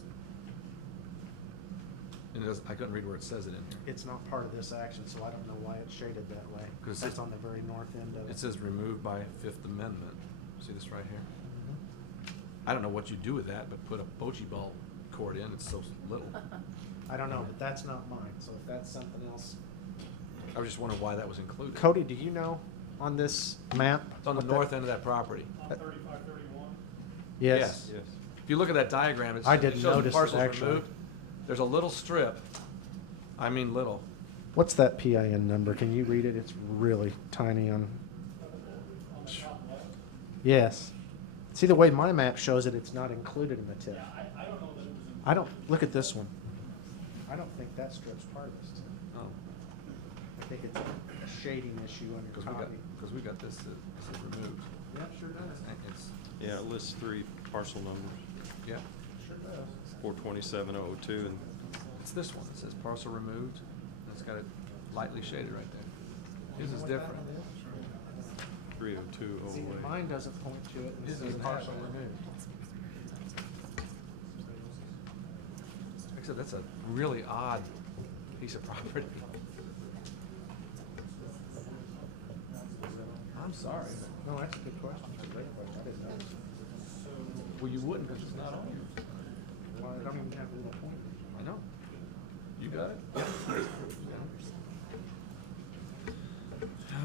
and it does, I couldn't read where it says it in here. It's not part of this action, so I don't know why it's shaded that way. 'Cause That's it- on the very north end of it. It says removed by Fifth Amendment. See this right here? Mhm. I don't know what you do with that, but put a bocce ball court in, it's so little. I don't know, but that's not mine, so if that's something else. I was just wondering why that was included. Cody, do you know on this map? It's on the what that- north end of that property. On 3531, Yes. Yes. If you look at that diagram, I it didn't shows the notice it, parcels actually. removed. There's a little strip, I mean little, What's that PIN number? Can you read it? It's really tiny on. Yes. See, the way my map shows it, it's not included in the TIF. I don't, look at this one. I don't think that strip's part of this. Oh, I think it's a shading issue on your copy. because we got this, this is removed. Yeah, sure does. And it's, Yeah, it lists 3 parcel numbers, yeah, Sure does. 427,002 and it's this one. It says parcel removed. And it's got it lightly shaded right there. His is different. 30208. See, mine doesn't point to it. His It says is partial that. removed. Like I said, that's a really odd piece of property. I'm sorry. No, that's a good question. That's a great question. I didn't know. Well, you wouldn't because it's not on yours. Well, I don't even have a little pointer. I know. You got it?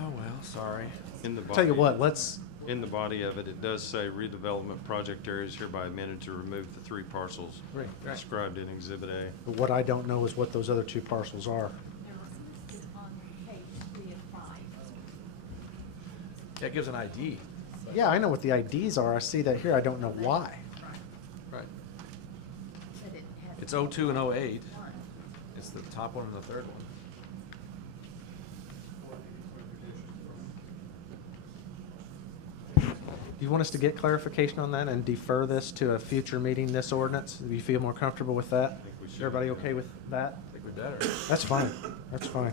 Oh, well, sorry. In the Tell you body- what, let's, In the body of it, it does say redevelopment project areas hereby amended to remove the 3 parcels Right. described in Exhibit A. what I don't know is what those other 2 parcels are. They're listed on page 3 of 5. Yeah, it gives an ID. Yeah, I know what the IDs are. I see that here. I don't know why. Right. But it has. It's 02 and 08. one. It's the top one and the third one. Do you want us to get clarification on that and defer this to a future meeting, this ordinance? Do you feel more comfortable with that? think we should. Everybody okay with that? I think we better. That's fine. That's fine.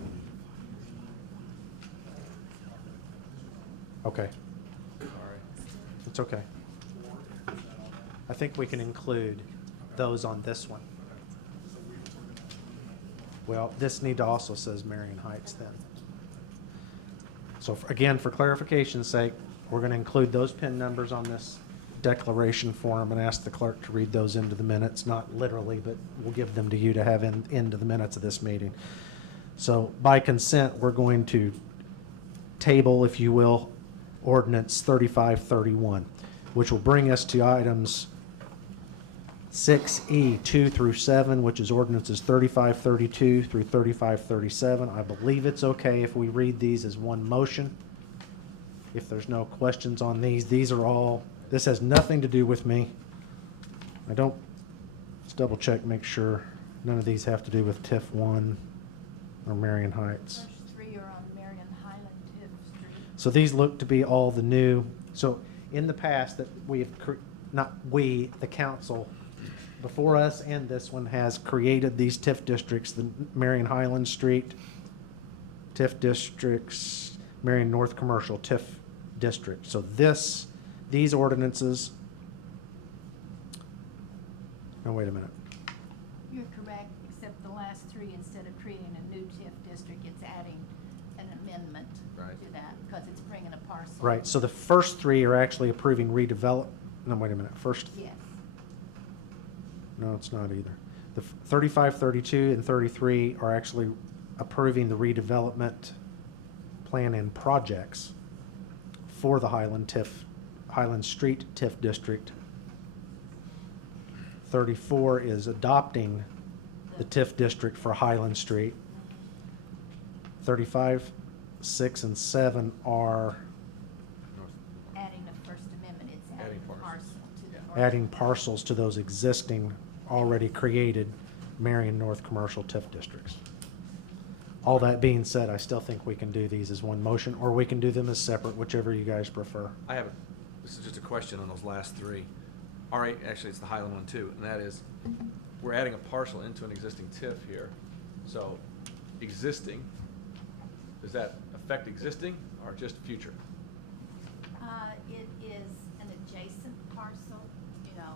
Okay, Sorry. it's okay. I think we can include those on this one. Well, this need to also says Marion Heights then. So again, for clarification's sake, we're going to include those PIN numbers on this declaration form and ask the clerk to read those into the minutes, not literally, but we'll give them to you to have into the minutes of this meeting. So by consent, we're going to table, if you will, ordinance 3531, which will bring us to items 6E, 2 through 7, which is ordinances 3532 through 3537. I believe it's okay if we read these as one motion. If there's no questions on these are all, this has nothing to do with me. Let's double check, make sure none of these have to do with TIF 1 or Marion Heights. First 3 are on Marion Highland Tiff Street. So these look to be all the new, so in the past that we have, not we, the council, before us and this one has created these TIF districts, the Marion Highland Street TIF districts, Marion North Commercial TIF district. So these ordinances, no, wait a minute. You're correct, except the last 3, instead of creating a new TIF district, it's adding an amendment Right. to that, because it's bringing a parcel. Right, so the first 3 are actually approving redevelop, no, wait a minute, first, Yes. no, it's not either. The 35, 32, and 33 are actually approving the redevelopment plan and projects for the Highland Street TIF district. 34 is adopting the TIF district for Highland Street. 35, 6, and 7 are Adding a First Amendment, it's adding Adding a parcels. parcel to the. adding parcels to those existing, already created Marion North Commercial TIF districts. All that being said, I still think we can do these as one motion, or we can do them as separate, whichever you guys prefer. This is just a question on those last 3. All right, actually, it's the Highland one too, and that is, we're adding a parcel into an existing TIF here. So, existing, does that affect existing or just future? It is an adjacent parcel, you know.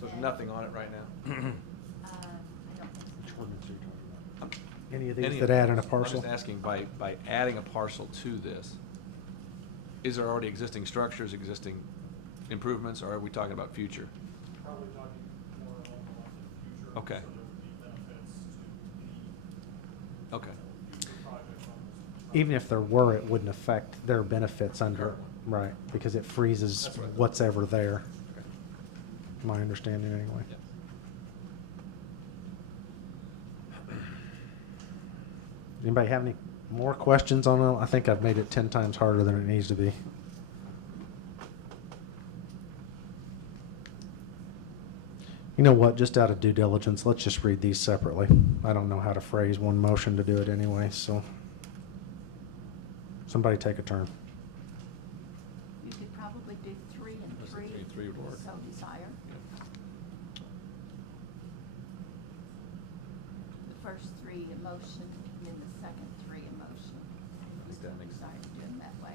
So there's and, nothing on it right now? I don't think Which so. ordinance are you talking about? Um, Any of Any these of that add in a those. I'm parcel? just asking, by adding a parcel to this, is there already existing structures, existing improvements, or are we talking about future? Probably talking more along the lines of the future. Okay. So there would be benefits to Okay. the future projects on this. Even if there were, it wouldn't affect their benefits under, right, because it freezes That's what I thought. what's ever there, Okay. my understanding anyway. Yeah. Anybody have any more questions on it? I think I've made it 10 times harder than it needs to be. You know what, just out of due diligence, let's just read these separately. I don't know how to phrase one motion to do it anyway, so. Somebody take a turn. You could probably do 3 and I was 3, thinking 3 would work. so desire. The first 3 a motion, and then the second 3 a motion. You think that so makes desire to do them that way.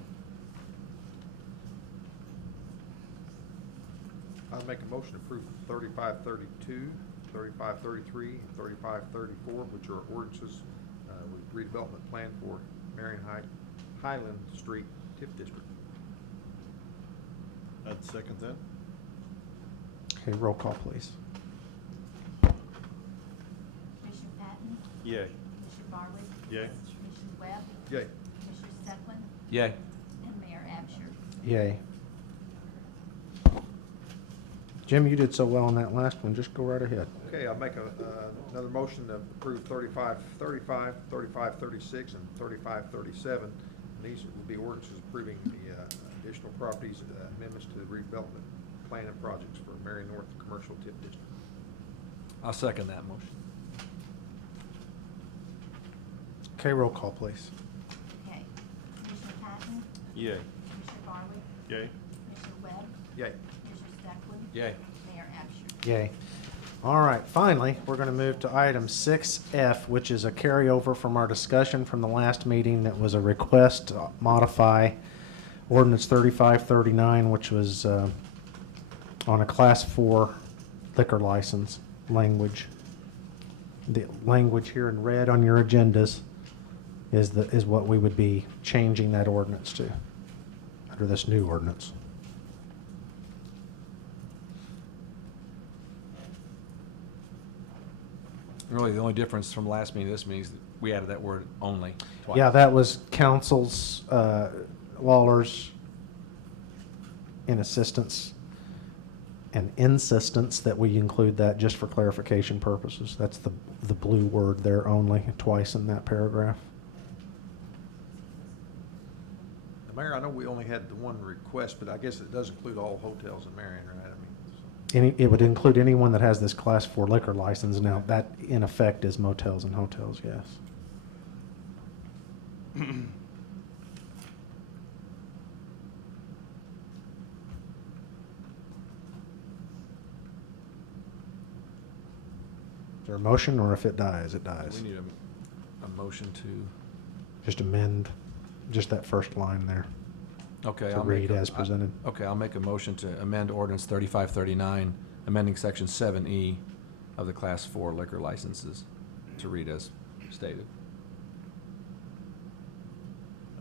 I'd make a motion to approve 3532, 3533, and 3534, which are ordinances with redevelopment plan for Marion Highland Street TIF District. I'd second that. Okay, roll call, please. Commissioner Patton? Yay. Commissioner Barwick? Yay. Commissioner Webb? Yay. Commissioner Steplen? Yay. And Mayor Absher. Yay. Jim, you did so well on that last one. Just go right ahead. Okay, I'll make another motion to approve 3535, 3536, and 3537. These will be ordinances approving the additional properties amendments to the redevelopment plan and projects for Marion North Commercial TIF District. I'll second that motion. Okay, roll call, please. Okay. Commissioner Patton? Yay. Commissioner Barwick? Yay. Commissioner Webb? Yay. Commissioner Steplen? Yay. Mayor Absher. Yay. All right, finally, we're going to move to item 6F, which is a carryover from our discussion from the last meeting that was a request to modify ordinance 3539, which was on a Class 4 liquor license language. The language here in red on your agendas is what we would be changing that ordinance to, under this new ordinance. Really, the only difference from last meeting to this meeting is that we added that word only twice. Yeah, that was council's, Lawler's in assistance and insistence that we include that just for clarification purposes. That's the blue word there only, twice in that paragraph. Mayor, I know we only had the one request, but I guess it does include all hotels in Marion, right? I mean, It would include anyone that has this Class 4 liquor license. Now, that in effect is motels and hotels, yes. Is there a motion, or if it dies, it dies? We need a motion to, Just amend, just that first line there. okay. To I'll make read a- as presented. Okay, I'll make a motion to amend ordinance 3539, amending section 7E of the Class 4 liquor licenses to read as stated.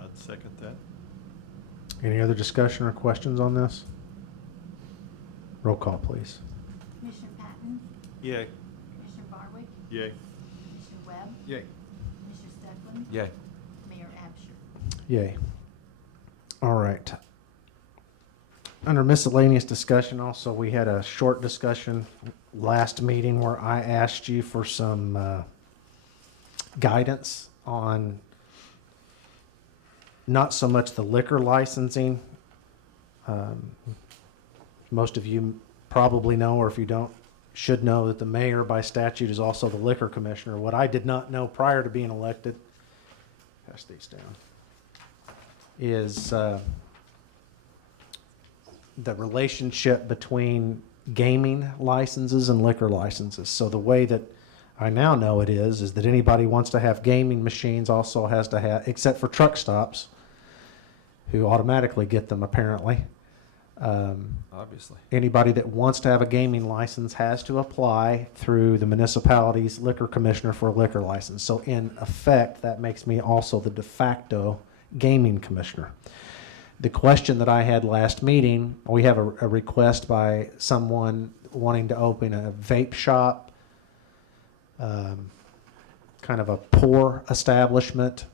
I'd second that. Any other discussion or questions on this? Roll call, please. Commissioner Patton? Yay. Commissioner Barwick? Yay. Commissioner Webb? yay. Commissioner Steplen? Yay. Mayor Absher. Yay. All right. Under miscellaneous discussion also, we had a short discussion last meeting where I asked you for some guidance on not so much the liquor licensing. Most of you probably know, or if you don't, should know that the mayor by statute is also the liquor commissioner. What I did not know prior to being elected, pass these down, is the relationship between gaming licenses and liquor licenses. So the way that I now know it is that anybody wants to have gaming machines also has to have, except for truck stops, who automatically get them apparently. Obviously. Anybody that wants to have a gaming license has to apply through the municipality's liquor commissioner for a liquor license. So in effect, that makes me also the de facto gaming commissioner. The question that I had last meeting, we have a request by someone wanting to open a vape shop, kind of a poor establishment,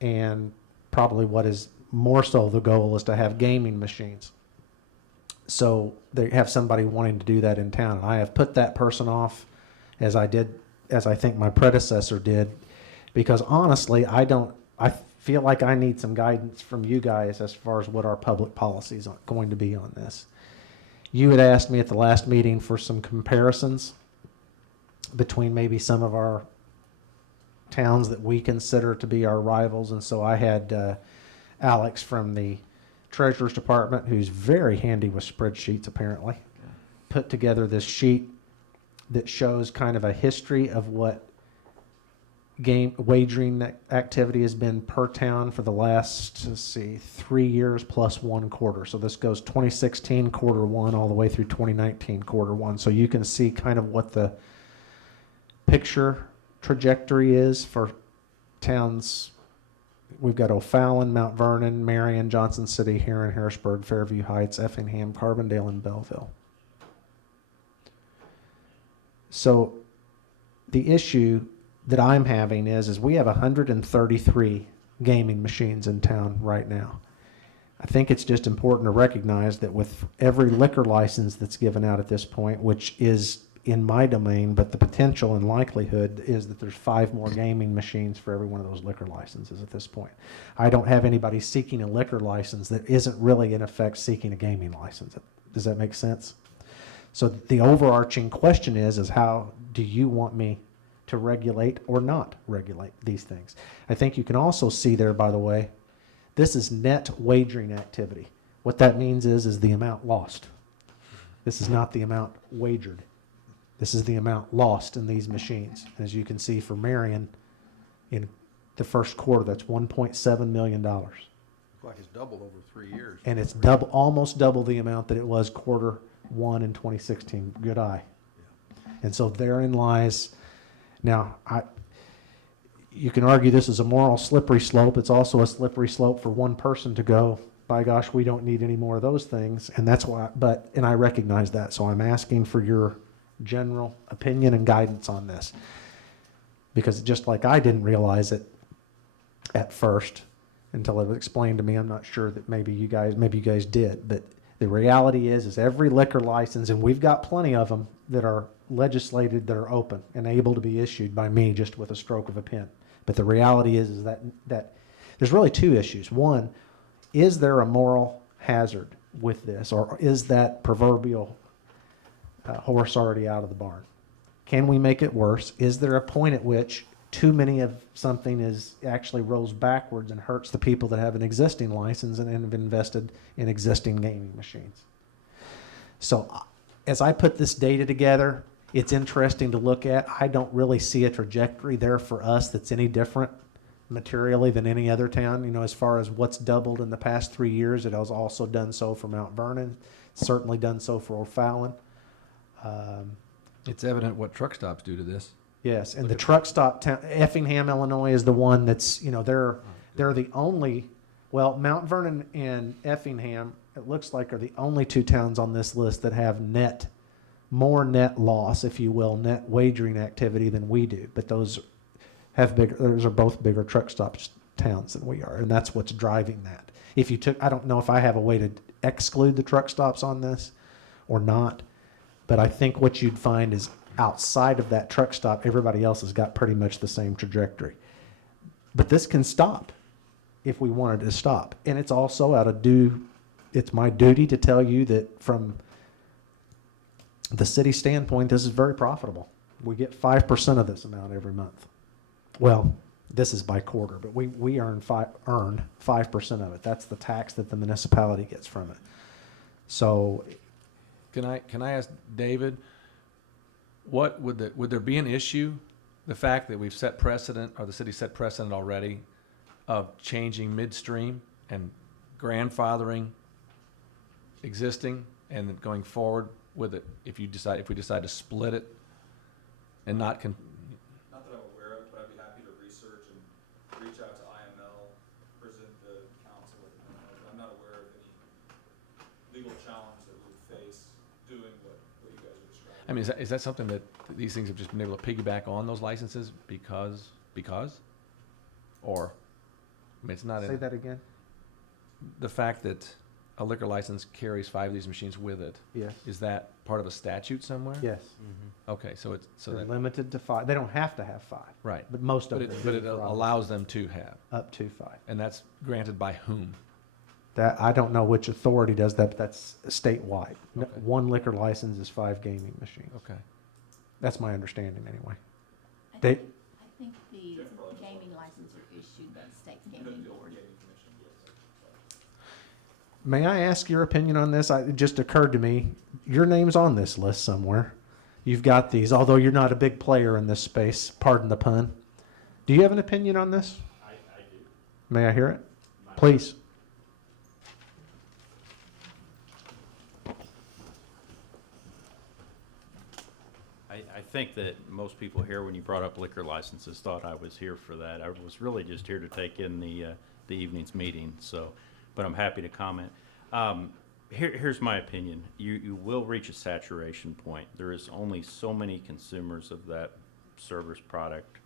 and probably what is more so the goal is to have gaming machines. So they have somebody wanting to do that in town. And I have put that person off, as I think my predecessor did, Because honestly, I feel like I need some guidance from you guys as far as what our public policy is going to be on this. You had asked me at the last meeting for some comparisons between maybe some of our towns that we consider to be our rivals. And so I had Alex from the Treasurer's Department, who's very handy with spreadsheets apparently, put together this sheet that shows kind of a history of what game wagering activity has been per town for the last, let's see, 3 years plus 1 quarter. So this goes 2016 quarter 1 all the way through 2019 quarter 1. So you can see kind of what the picture trajectory is for towns. We've got O'Fallon, Mount Vernon, Marion, Johnson City, Huron, Harrisburg, Fairview Heights, Effingham, Carbondale, and Belleville. So the issue that I'm having is we have 133 gaming machines in town right now. I think it's just important to recognize that with every liquor license that's given out at this point, which is in my domain, but the potential and likelihood is that there's 5 more gaming machines for every one of those liquor licenses at this point. I don't have anybody seeking a liquor license that isn't really in effect seeking a gaming license. Does that make sense? So the overarching question is how do you want me to regulate or not regulate these things? I think you can also see there, by the way, this is net wagering activity. What that means is the amount lost. This is not the amount wagered. This is the amount lost in these machines. As you can see for Marion, in the first quarter, that's $1.7 million. Looks like it's doubled over 3 years. And it's almost double the amount that it was quarter 1 in 2016. Good eye. Yeah. And so therein lies. Now, you can argue this is a moral slippery slope. It's also a slippery slope for one person to go, by gosh, we don't need any more of those things. And that's why, and I recognize that. So I'm asking for your general opinion and guidance on this. Because just like I didn't realize it at first until it was explained to me, I'm not sure that maybe you guys did. But the reality is every liquor license, and we've got plenty of them that are legislated, that are open and able to be issued by me just with a stroke of a pen. But the reality is that there's really 2 issues. One, is there a moral hazard with this, or is that proverbial horse already out of the barn? Can we make it worse? Is there a point at which too many of something actually rolls backwards and hurts the people that have an existing license and have invested in existing gaming machines? So as I put this data together, it's interesting to look at. I don't really see a trajectory there for us that's any different materially than any other town. You know, as far as what's doubled in the past 3 years, it has also done so for Mount Vernon. It's certainly done so for O'Fallon. It's evident what truck stops do to this. Yes, and the truck stop town, Effingham, Illinois, is the one that's, they're the only, well, Mount Vernon and Effingham, it looks like, are the only 2 towns on this list that have more net loss, if you will, net wagering activity than we do. But those are both bigger truck stop towns than we are, and that's what's driving that. I don't know if I have a way to exclude the truck stops on this or not, but I think what you'd find is outside of that truck stop, everybody else has got pretty much the same trajectory. But this can stop if we wanted to stop. And it's also it's my duty to tell you that from the city standpoint, this is very profitable. We get 5% of this amount every month. Well, this is by quarter, but we earn 5% of it. That's the tax that the municipality gets from it. So Can I ask David, what would there be an issue, the fact that we've set precedent, or the city set precedent already, of changing midstream and grandfathering existing and then going forward with it if we decide to split it and not Not that I'm aware of, but I'd be happy to research and reach out to IML, present the council with it. I'm not aware of any legal challenge that we would face doing what you guys are describing. I mean, is that something that these things have just been able to piggyback on those licenses because? Or, I mean, it's not say that again. the fact that a liquor license carries 5 of these machines with it. Yes. Is that part of a statute somewhere? Yes. Okay, so it's, so They're that, limited to 5. They don't have to have 5. right. But most of But them it, but do it for obvious allows them to have, up to 5. and that's granted by whom? That, I don't know which authority does that, but that's statewide. No- Okay. 1 liquor license is 5 gaming machines. Okay. That's my understanding anyway. I They- think the gaming license are issued by the state gaming board. May I ask your opinion on this? It just occurred to me, your name's on this list somewhere. You've got these, although you're not a big player in this space, pardon the pun. Do you have an opinion on this? I do. May I hear it? Please. I think that most people here, when you brought up liquor licenses, thought I was here for that. I was really just here to take in the evening's meeting, so, but I'm happy to comment. Here's my opinion. You will reach a saturation point. There is only so many consumers of that service product,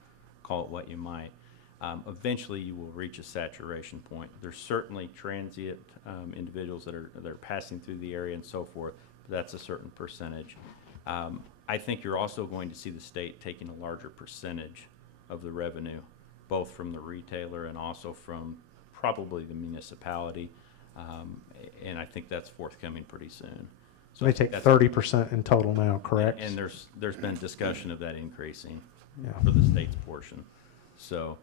call it what you might. Eventually, you will reach a saturation point. There's certainly transient individuals that are passing through the area and so forth, but that's a certain percentage. I think you're also going to see the state taking a larger percentage of the revenue, both from the retailer and also from probably the municipality. And I think that's forthcoming pretty soon. So They take 30% in total now, correct? And there's been discussion of that increasing Yeah. for the state's portion. So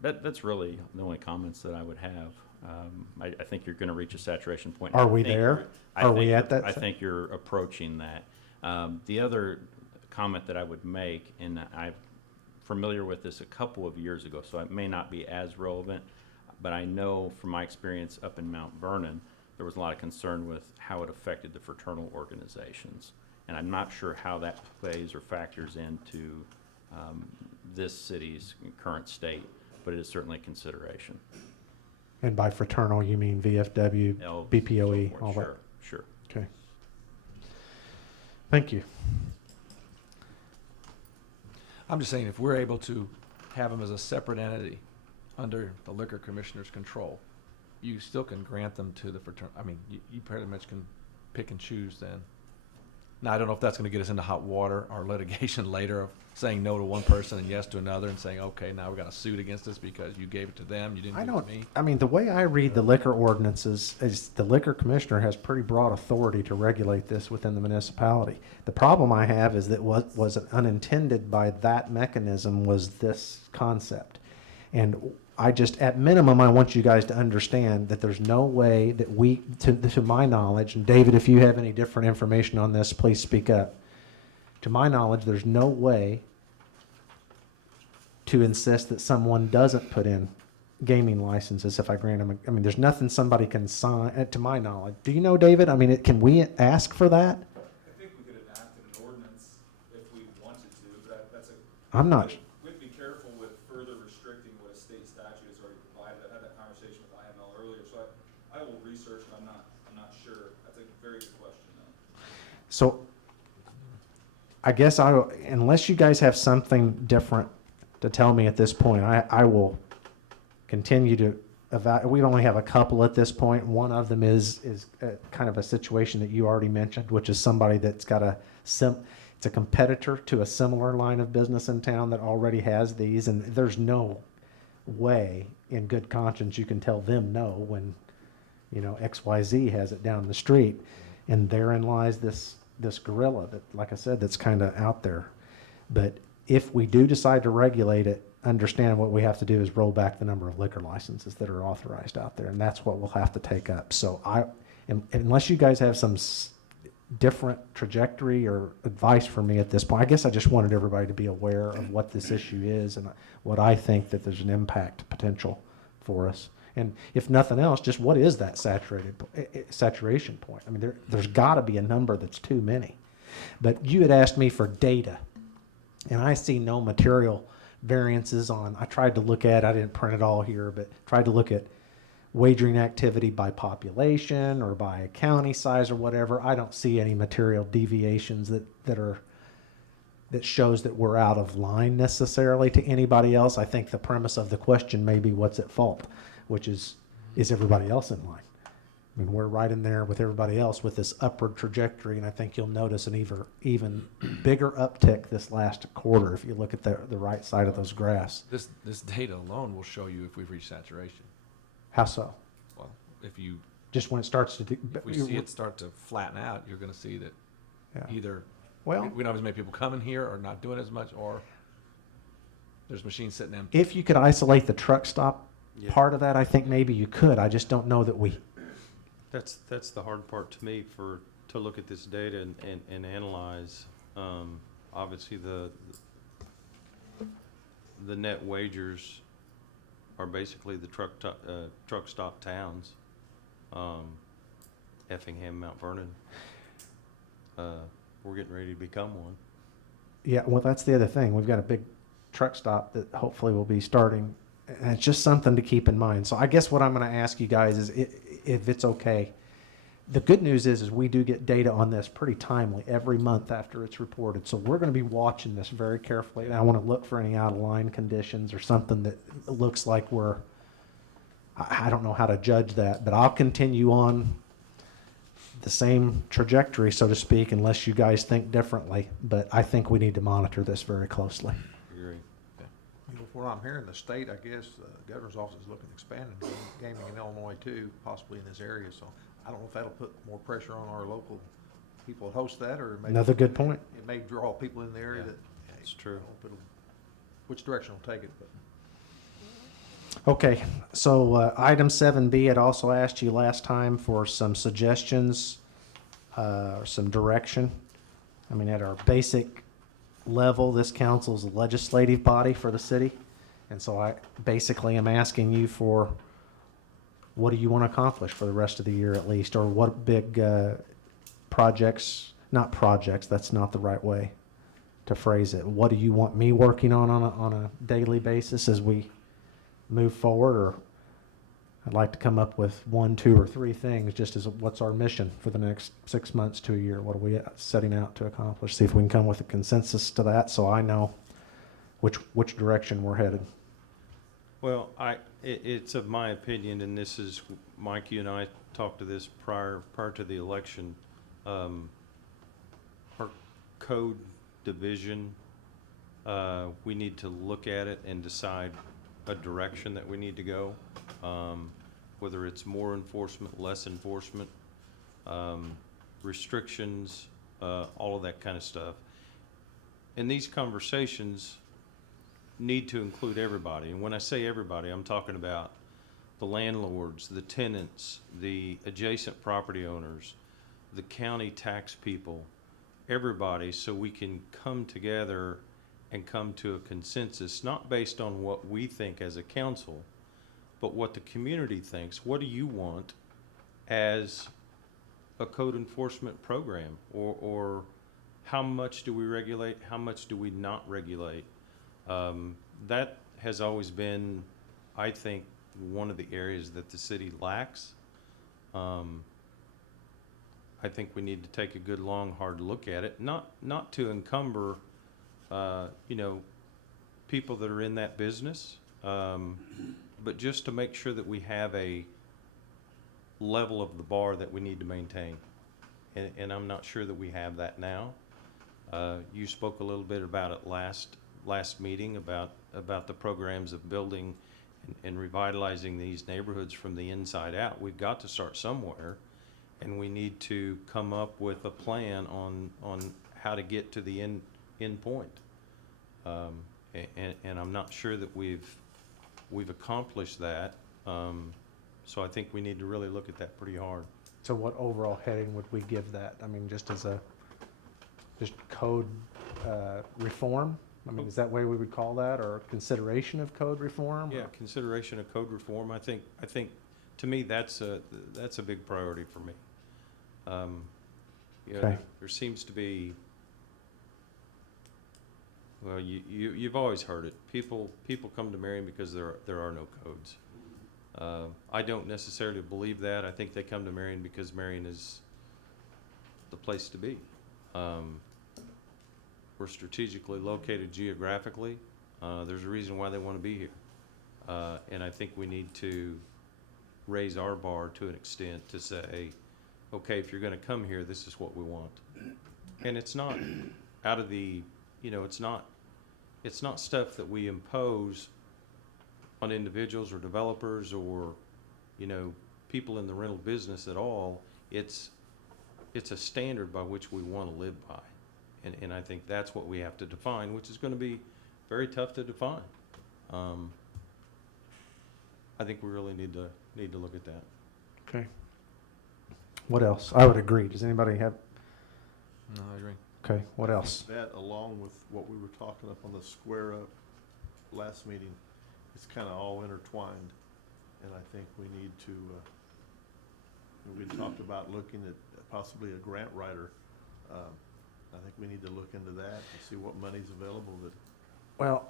that's really the only comments that I would have. I think you're going to reach a saturation point. Are I we think there? you're- I Are we think at you're- that I sa- think you're approaching that. The other comment that I would make, and I'm familiar with this a couple of years ago, so it may not be as relevant, but I know from my experience up in Mount Vernon, there was a lot of concern with how it affected the fraternal organizations. And I'm not sure how that plays or factors into this city's current state, but it is certainly a consideration. And by fraternal, you mean VFW, Elks, BPOE, so forth. all that? Sure, sure. Okay. Thank you. I'm just saying, if we're able to have them as a separate entity under the liquor commissioner's control, you still can grant them to the fraternal, I mean, you pretty much can pick and choose then. Now, I don't know if that's gonna get us into hot water or litigation later of saying no to one person and yes to another and saying, okay, now we got a suit against us because you gave it to them, you didn't I give it don't, to me. I mean, the way I read the liquor ordinances is the liquor commissioner has pretty broad authority to regulate this within the municipality. The problem I have is that what was unintended by that mechanism was this concept. And I just, at minimum, I want you guys to understand that there's no way that we, to my knowledge, and David, if you have any different information on this, please speak up. To my knowledge, there's no way to insist that someone doesn't put in gaming licenses if I grant them. I mean, there's nothing somebody can sign, to my knowledge. Do you know, David? I mean, can we ask for that? I think we could enact an ordinance if we wanted to, but that's a. I'm not. We have to be careful with further restricting what a state statute has already provided. I've had that conversation with IML earlier, so I will research, and I'm not sure. That's a very good question, though. So I guess unless you guys have something different to tell me at this point, I will continue to we only have a couple at this point. One of them is kind of a situation that you already mentioned, which is somebody that's got it's a competitor to a similar line of business in town that already has these, and there's no way in good conscience you can tell them no when, XYZ has it down the street. And therein lies this gorilla that, like I said, that's kind of out there. But if we do decide to regulate it, understand what we have to do is roll back the number of liquor licenses that are authorized out there, and that's what we'll have to take up. So unless you guys have some different trajectory or advice for me at this point, I guess I just wanted everybody to be aware of what this issue is and what I think that there's an impact potential for us. And if nothing else, just what is that saturation point? I mean, there's got to be a number that's too many. But you had asked me for data, and I see no material variances on. I tried to look at, I didn't print it all here, but tried to look at wagering activity by population or by county size or whatever. I don't see any material deviations that shows that we're out of line necessarily to anybody else. I think the premise of the question may be what's at fault, which is everybody else in line? I mean, we're right in there with everybody else with this upward trajectory, and I think you'll notice an even bigger uptick this last quarter if you look at the right side of those graphs. This data alone will show you if we've reached saturation. How so? Well, Just when it starts to. if we see it start to flatten out, you're gonna see that Yeah. either Well, we don't have as many people coming here or not doing as much, or there's machines sitting empty. if you could isolate the truck stop Yeah. part of that, I think maybe you could. I just don't know that we. That's the hard part to me to look at this data and analyze. Obviously, the net wagers are basically the truck stop towns. Effingham, Mount Vernon. We're getting ready to become one. Yeah, well, that's the other thing. We've got a big truck stop that hopefully will be starting, and it's just something to keep in mind. So I guess what I'm going to ask you guys is, if it's okay. The good news is we do get data on this pretty timely every month after it's reported. So we're going to be watching this very carefully, and I want to look for any out of line conditions or something that looks like I don't know how to judge that, but I'll continue on the same trajectory, so to speak, unless you guys think differently. But I think we need to monitor this very closely. Agree. From what I'm hearing, the state, I guess, the governor's office is looking to expand gaming in Illinois too, possibly in this area. So I don't know if that'll put more pressure on our local people that host that, or maybe Another good point. it may draw people in the area Yeah, that. that's true. I don't know if it'll- which direction will take it, but. Okay, so item 7B, I'd also asked you last time for some suggestions, or some direction. I mean, at our basic level, this council's a legislative body for the city. And so I basically am asking you for, what do you want to accomplish for the rest of the year at least? Or what big projects, not projects, that's not the right way to phrase it. What do you want me working on a daily basis as we move forward? Or I'd like to come up with 1, 2, or 3 things, just as what's our mission for the next 6 months to a year? What are we setting out to accomplish? See if we can come with a consensus to that, so I know which direction we're headed. Well, it's of my opinion, and this is, Mike, you and I talked to this prior to the election. Our code division, we need to look at it and decide a direction that we need to go. Whether it's more enforcement, less enforcement, restrictions, all of that kind of stuff. And these conversations need to include everybody. And when I say everybody, I'm talking about the landlords, the tenants, the adjacent property owners, the county tax people, everybody, so we can come together and come to a consensus, not based on what we think as a council, but what the community thinks. What do you want as a code enforcement program? Or how much do we regulate? How much do we not regulate? That has always been, I think, one of the areas that the city lacks. I think we need to take a good, long, hard look at it, not to encumber, people that are in that business, but just to make sure that we have a level of the bar that we need to maintain. And I'm not sure that we have that now. You spoke a little bit about it last meeting about the programs of building and revitalizing these neighborhoods from the inside out. We've got to start somewhere, and we need to come up with a plan on how to get to the end point. And I'm not sure that we've accomplished that. So I think we need to really look at that pretty hard. So what overall heading would we give that? I mean, just code reform? I mean, is that way we would call that, or consideration of code reform? Yeah, consideration of code reform. I think to me that's a big priority for me. Okay. There seems to be, well, you've always heard it. People come to Marion because there are no codes. I don't necessarily believe that. I think they come to Marion because Marion is the place to be. We're strategically located geographically. There's a reason why they want to be here. And I think we need to raise our bar to an extent to say, okay, if you're gonna come here, this is what we want. And it's not out of the, it's not stuff that we impose on individuals or developers or, people in the rental business at all. It's a standard by which we want to live by. And I think that's what we have to define, which is going to be very tough to define. I think we really need to look at that. Okay. What else? I would agree. Does anybody have? No, I agree. Okay. What else? That, along with what we were talking up on the square up last meeting, it's kind of all intertwined. And I think we need to, we talked about looking at possibly a grant writer. I think we need to look into that and see what money's available that. Well,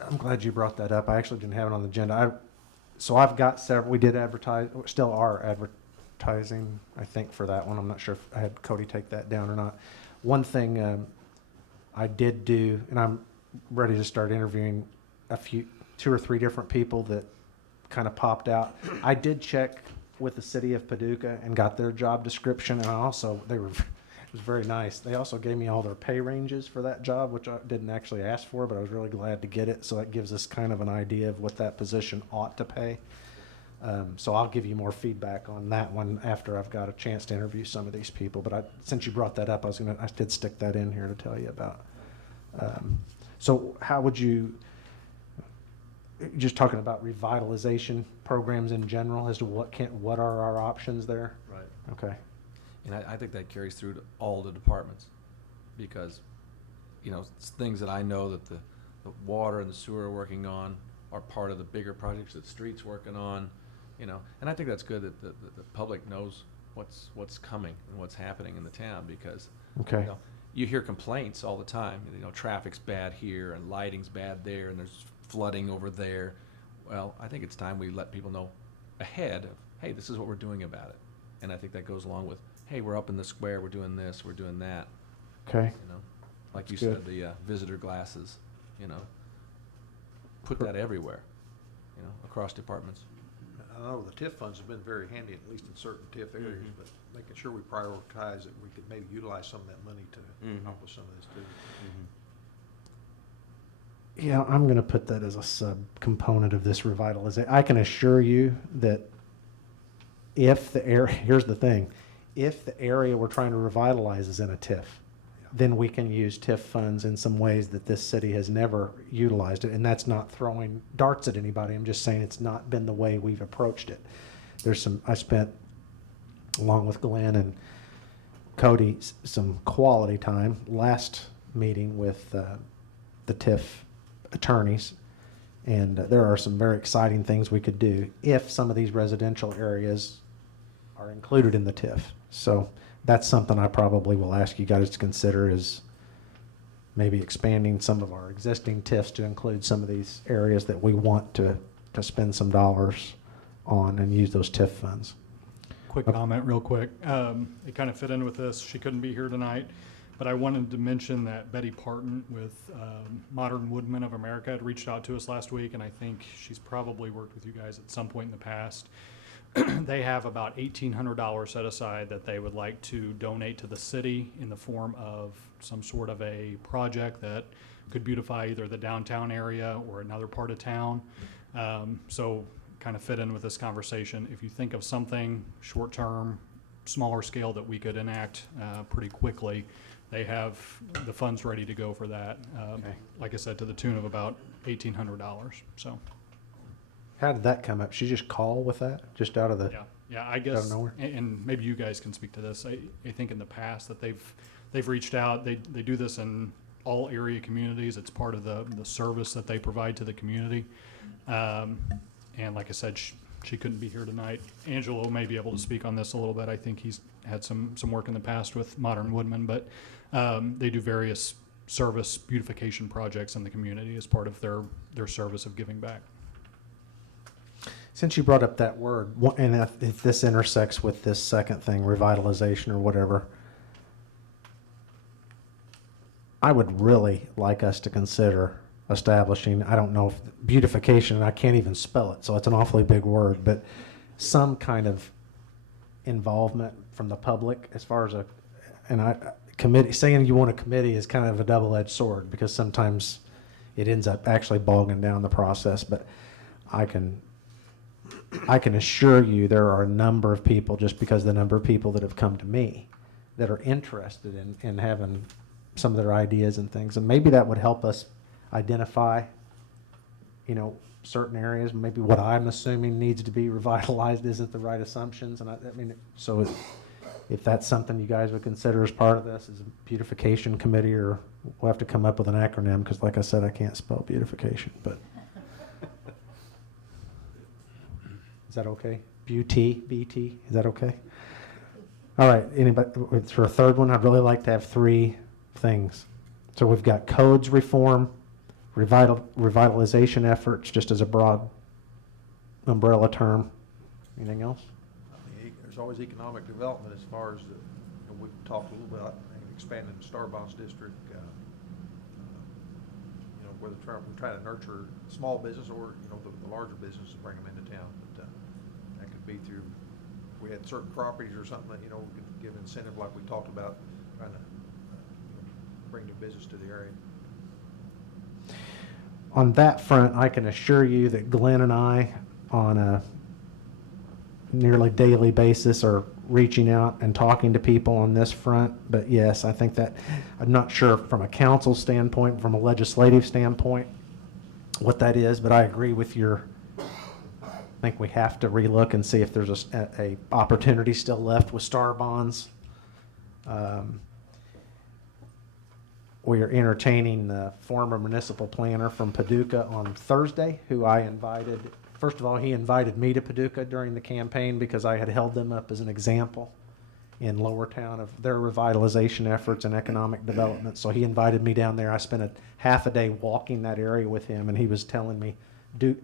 I'm glad you brought that up. I actually didn't have it on the agenda. So I've got several. We did advertise, still are advertising, I think, for that one. I'm not sure if I had Cody take that down or not. One thing I did do, and I'm ready to start interviewing two or three different people that kind of popped out. I did check with the city of Paducah and got their job description, and it was very nice. They also gave me all their pay ranges for that job, which I didn't actually ask for, but I was really glad to get it. So that gives us kind of an idea of what that position ought to pay. So I'll give you more feedback on that one after I've got a chance to interview some of these people. But since you brought that up, I did stick that in here to tell you about. So how would you, just talking about revitalization programs in general as to what are our options there? Right. Okay. And I think that carries through to all the departments, because, it's things that I know that the water and the sewer are working on are part of the bigger projects that the street's working on, and I think that's good that the public knows what's coming and what's happening in the town, because, Okay. You hear complaints all the time, traffic's bad here and lighting's bad there and there's flooding over there. Well, I think it's time we let people know ahead of, hey, this is what we're doing about it. And I think that goes along with, hey, we're up in the square, we're doing this, we're doing that. Okay. Like you That's said, the visitor glasses, put that everywhere, across departments. I know the TIF funds have been very handy, at least in certain TIF areas, but making sure we prioritize it, we could maybe utilize some of that money to help with some of this too. Yeah, I'm going to put that as a sub-component of this revitalization. I can assure you that if the area, here's the thing, if the area we're trying to revitalize is in a TIF, then we can use TIF funds in some ways that this city has never utilized it. And that's not throwing darts at anybody. I'm just saying it's not been the way we've approached it. I spent, along with Glenn and Cody, some quality time last meeting with the TIF attorneys. And there are some very exciting things we could do if some of these residential areas are included in the TIF. So that's something I probably will ask you guys to consider, is maybe expanding some of our existing TIFs to include some of these areas that we want to spend some dollars on and use those TIF funds. Quick comment, real quick. It kind of fit in with this. She couldn't be here tonight, but I wanted to mention that Betty Parton with Modern Woodmen of America had reached out to us last week, and I think she's probably worked with you guys at some point in the past. They have about $1,800 set aside that they would like to donate to the city in the form of some sort of a project that could beautify either the downtown area or another part of town. So kind of fit in with this conversation. If you think of something short-term, smaller scale that we could enact pretty quickly, they have the funds ready to go for that. Okay. Like I said, to the tune of about $1,800. So. How did that come up? She just call with that, just out of the? Yeah, I guess, nowhere? and maybe you guys can speak to this. I think in the past that they've reached out. They do this in all area communities. It's part of the service that they provide to the community. And like I said, she couldn't be here tonight. Angelo may be able to speak on this a little bit. I think he's had some work in the past with Modern Woodmen, but they do various service beautification projects in the community as part of their service of giving back. Since you brought up that word, and if this intersects with this second thing, revitalization or whatever, I would really like us to consider establishing, I don't know if beautification, and I can't even spell it, so it's an awfully big word, but some kind of involvement from the public as far as committee, saying you want a committee is kind of a double-edged sword, because sometimes it ends up actually bogging down the process. But I can assure you there are a number of people, just because the number of people that have come to me, that are interested in having some of their ideas and things. And maybe that would help us identify, certain areas. Maybe what I'm assuming needs to be revitalized isn't the right assumptions. And I mean, so if that's something you guys would consider as part of this, is a beautification committee, or we'll have to come up with an acronym, because like I said, I can't spell beautification, but. Is that okay? BT, is that okay? All right, anybody, for a third one, I'd really like to have 3 things. So we've got codes reform, revitalization efforts, just as a broad umbrella term. Anything else? I mean, there's always economic development as far as, we've talked a little about expanding the Star Bonds district, whether we're trying to nurture small business or, the larger business and bring them into town. But that could be through, we had certain properties or something that, we could give incentive like we talked about, trying to bring new business to the area. On that front, I can assure you that Glenn and I, on a nearly daily basis, are reaching out and talking to people on this front. But yes, I think that, I'm not sure from a council standpoint, from a legislative standpoint, what that is, but I agree with I think we have to relook and see if there's a opportunity still left with Star Bonds. We are entertaining the former municipal planner from Paducah on Thursday, who I invited. First of all, he invited me to Paducah during the campaign because I had held them up as an example in Lower Town of their revitalization efforts and economic development. So he invited me down there. I spent a half a day walking that area with him, and he was telling me,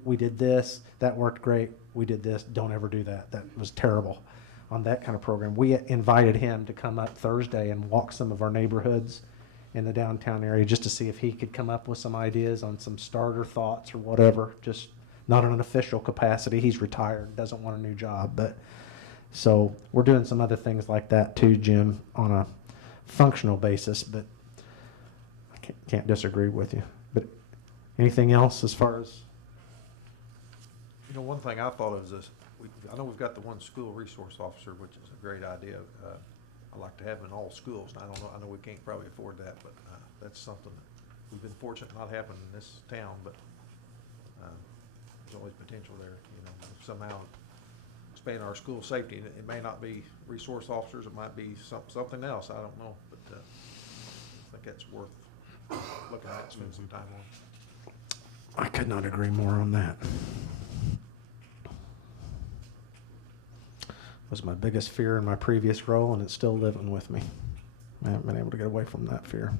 we did this, that worked great. We did this, don't ever do that. That was terrible on that kind of program. We invited him to come up Thursday and walk some of our neighborhoods in the downtown area, just to see if he could come up with some ideas on some starter thoughts or whatever, just not in an official capacity. He's retired, doesn't want a new job. But so we're doing some other things like that too, Jim, on a functional basis, but I can't disagree with you. But anything else as far as? One thing I thought of is this, I know we've got the one school resource officer, which is a great idea. I'd like to have them in all schools, and I know we can't probably afford that, but that's something that we've been fortunate not having in this town, but there's always potential there, if somehow expand our school safety. And it may not be resource officers, it might be something else, I don't know, but I think that's worth looking at, spending some time on. I could not agree more on that. Was my biggest fear in my previous role, and it's still living with me. I haven't been able to get away from that fear.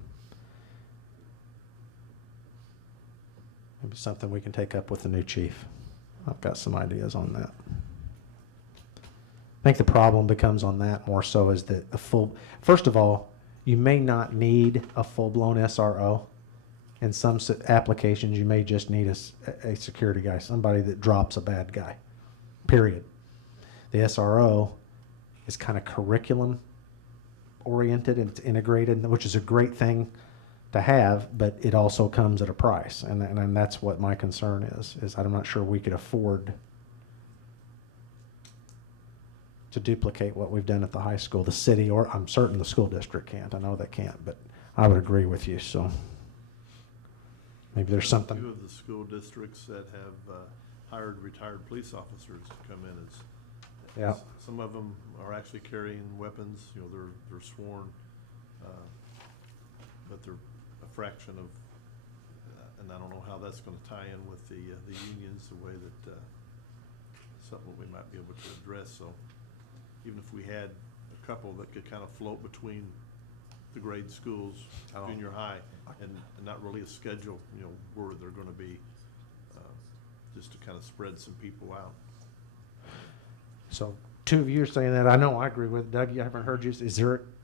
Maybe something we can take up with the new chief. I've got some ideas on that. I think the problem becomes on that more so is that first of all, you may not need a full-blown SRO. In some applications, you may just need a security guy, somebody that drops a bad guy, period. The SRO is kind of curriculum oriented and it's integrated, which is a great thing to have, but it also comes at a price. And that's what my concern is I'm not sure we could afford to duplicate what we've done at the high school. The city, or I'm certain the school district can't. I know they can't, but I would agree with you. So maybe there's something. A few of the school districts that have hired retired police officers to come in. Yeah. Some of them are actually carrying weapons. They're sworn, but they're a fraction of. And I don't know how that's going to tie in with the unions, the way that something we might be able to address. So even if we had a couple that could kind of float between the grade schools, junior high, and not really a schedule, where they're going to be, just to kind of spread some people out. So 2 of you are saying that. I know I agree with Doug. You haven't heard you.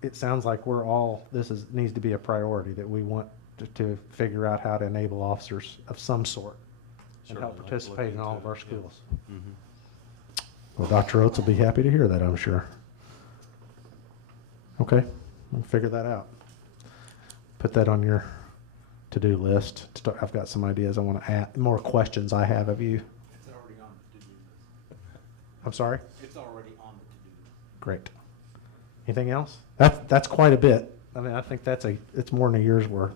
It sounds like needs to be a priority, that we want to figure out how to enable officers of some sort and help Certainly like participate in looking all to- of our yeah. schools. Mhm. Well, Dr. Oates will be happy to hear that, I'm sure. Okay, we'll figure that out. Put that on your to-do list. I've got some ideas I want to add, more questions I have of you. It's already on the to-do list. I'm sorry? It's already on the to-do list. Great. Anything else? That's quite a bit. I mean, I think it's more than a year's worth.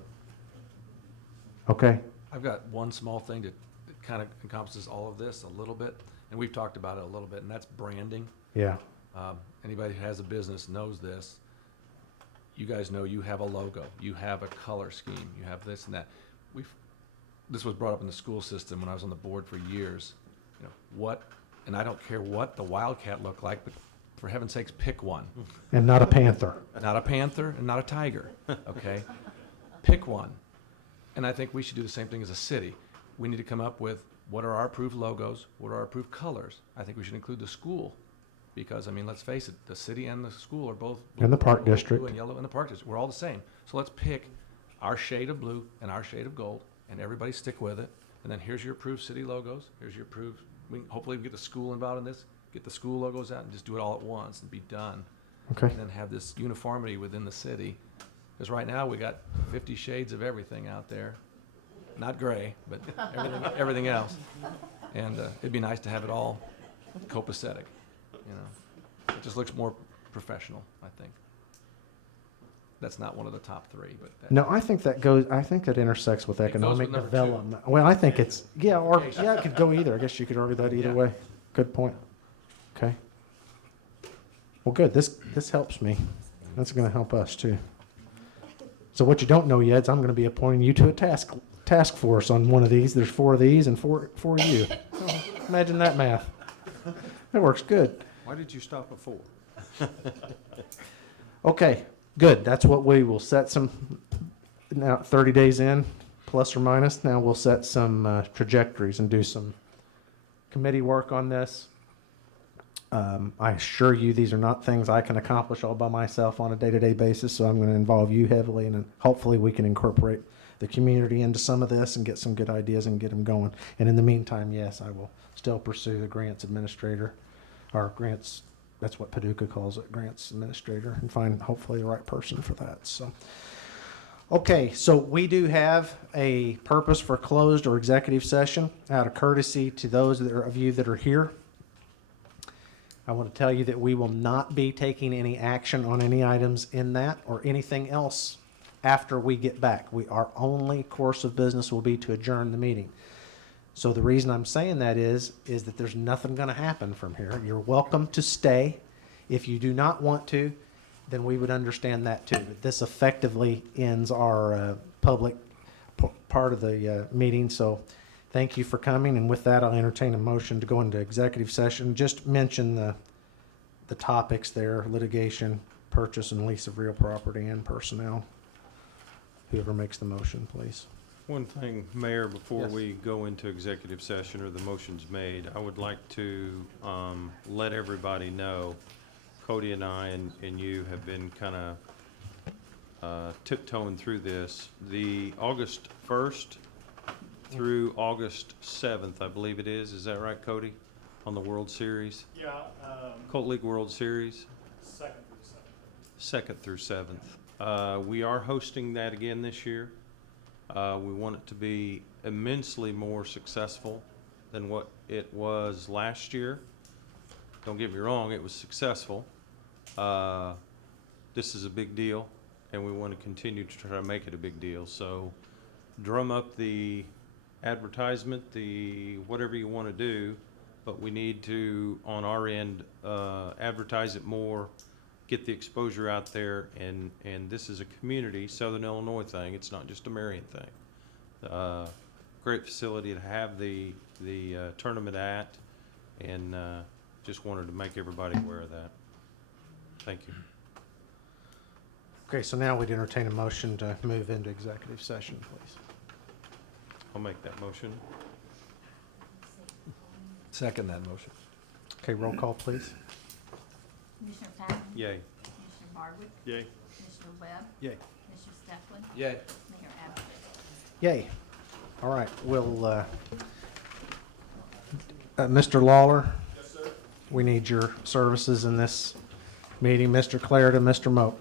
Okay. I've got one small thing that kind of encompasses all of this a little bit, and we've talked about it a little bit, and that's branding. Yeah. Anybody who has a business knows this. You guys know you have a logo, you have a color scheme, you have this and that. This was brought up in the school system when I was on the board for years. You know, and I don't care what the Wildcat looked like, but for heaven's sakes, pick one. And not a panther. Not a panther and not a tiger, okay? Pick one. And I think we should do the same thing as a city. We need to come up with what are our approved logos, what are our approved colors. I think we should include the school, because, I mean, let's face it, the city and the school are both blue, And the park blue district. and yellow, and the park district. We're all the same. So let's pick our shade of blue and our shade of gold, and everybody stick with it. And then here's your approved city logos. Here's your approved. Hopefully we get the school involved in this. Get the school logos out and just do it all at once and be done. Okay. And then have this uniformity within the city. Because right now we got 50 shades of everything out there. Not gray, but everything else. And it'd be nice to have it all copacetic, you know. It just looks more professional, I think. That's not one of the top three, but. No, I think that intersects with goes economic with number 2. development. Well, I think it could go either. I guess you could argue that either Yeah. way. Good point. Okay. Well, good. This helps me. That's going to help us too. So what you don't know yet is I'm going to be appointing you to a task force on one of these. There's 4 of these and four you. Imagine that math. That works good. Why did you stop at 4? Okay, good. That's what we will set some, now 30 days in, plus or minus. Now we'll set some trajectories and do some committee work on this. I assure you, these are not things I can accomplish all by myself on a day-to-day basis, so I'm going to involve you heavily, and hopefully we can incorporate the community into some of this and get some good ideas and get them going. And in the meantime, yes, I will still pursue the grants administrator, or grants, that's what Paducah calls it, grants administrator, and find hopefully the right person for that. So, okay, so we do have a purpose for closed or executive session out of courtesy to those of you that are here. I want to tell you that we will not be taking any action on any items in that or anything else after we get back. Our only course of business will be to adjourn the meeting. So the reason I'm saying that is that there's nothing going to happen from here. You're welcome to stay. If you do not want to, then we would understand that too. But this effectively ends our public part of the meeting. So thank you for coming. And with that, I'll entertain a motion to go into executive session. Just mention the topics there: litigation, purchase and lease of real property, and personnel. Whoever makes the motion, please. One thing, Mayor, before Yes. we go into executive session or the motion's made, I would like to let everybody know, Cody and I and you have been kind of tiptoeing through this. The August 1st through August 7th, I believe it is that right, Cody? On the World Series? Yeah, Colt League World Series? 2nd through 7th. 2nd through 7th. We are hosting that again this year. We want it to be immensely more successful than what it was last year. Don't get me wrong, it was successful. This is a big deal, and we want to continue to try to make it a big deal. So drum up the advertisement, the whatever you want to do, but we need to, on our end, advertise it more, get the exposure out there, and this is a community, Southern Illinois thing. It's not just a Marion thing. Great facility to have the tournament at, and just wanted to make everybody aware of that. Thank you. Okay, so now we'd entertain a motion to move into executive session, please. I'll make that motion. Second that motion. Okay, roll call, please. Commissioner Patton? Yay. Commissioner Hardwick? Yay. Commissioner Webb? Yay. Commissioner Stefan? Yay. Mayor Abbott? Yay. All right, we'll, Mr. Lawler? Yes, sir. we need your services in this meeting. Mr. Clarett and Mr. Moak.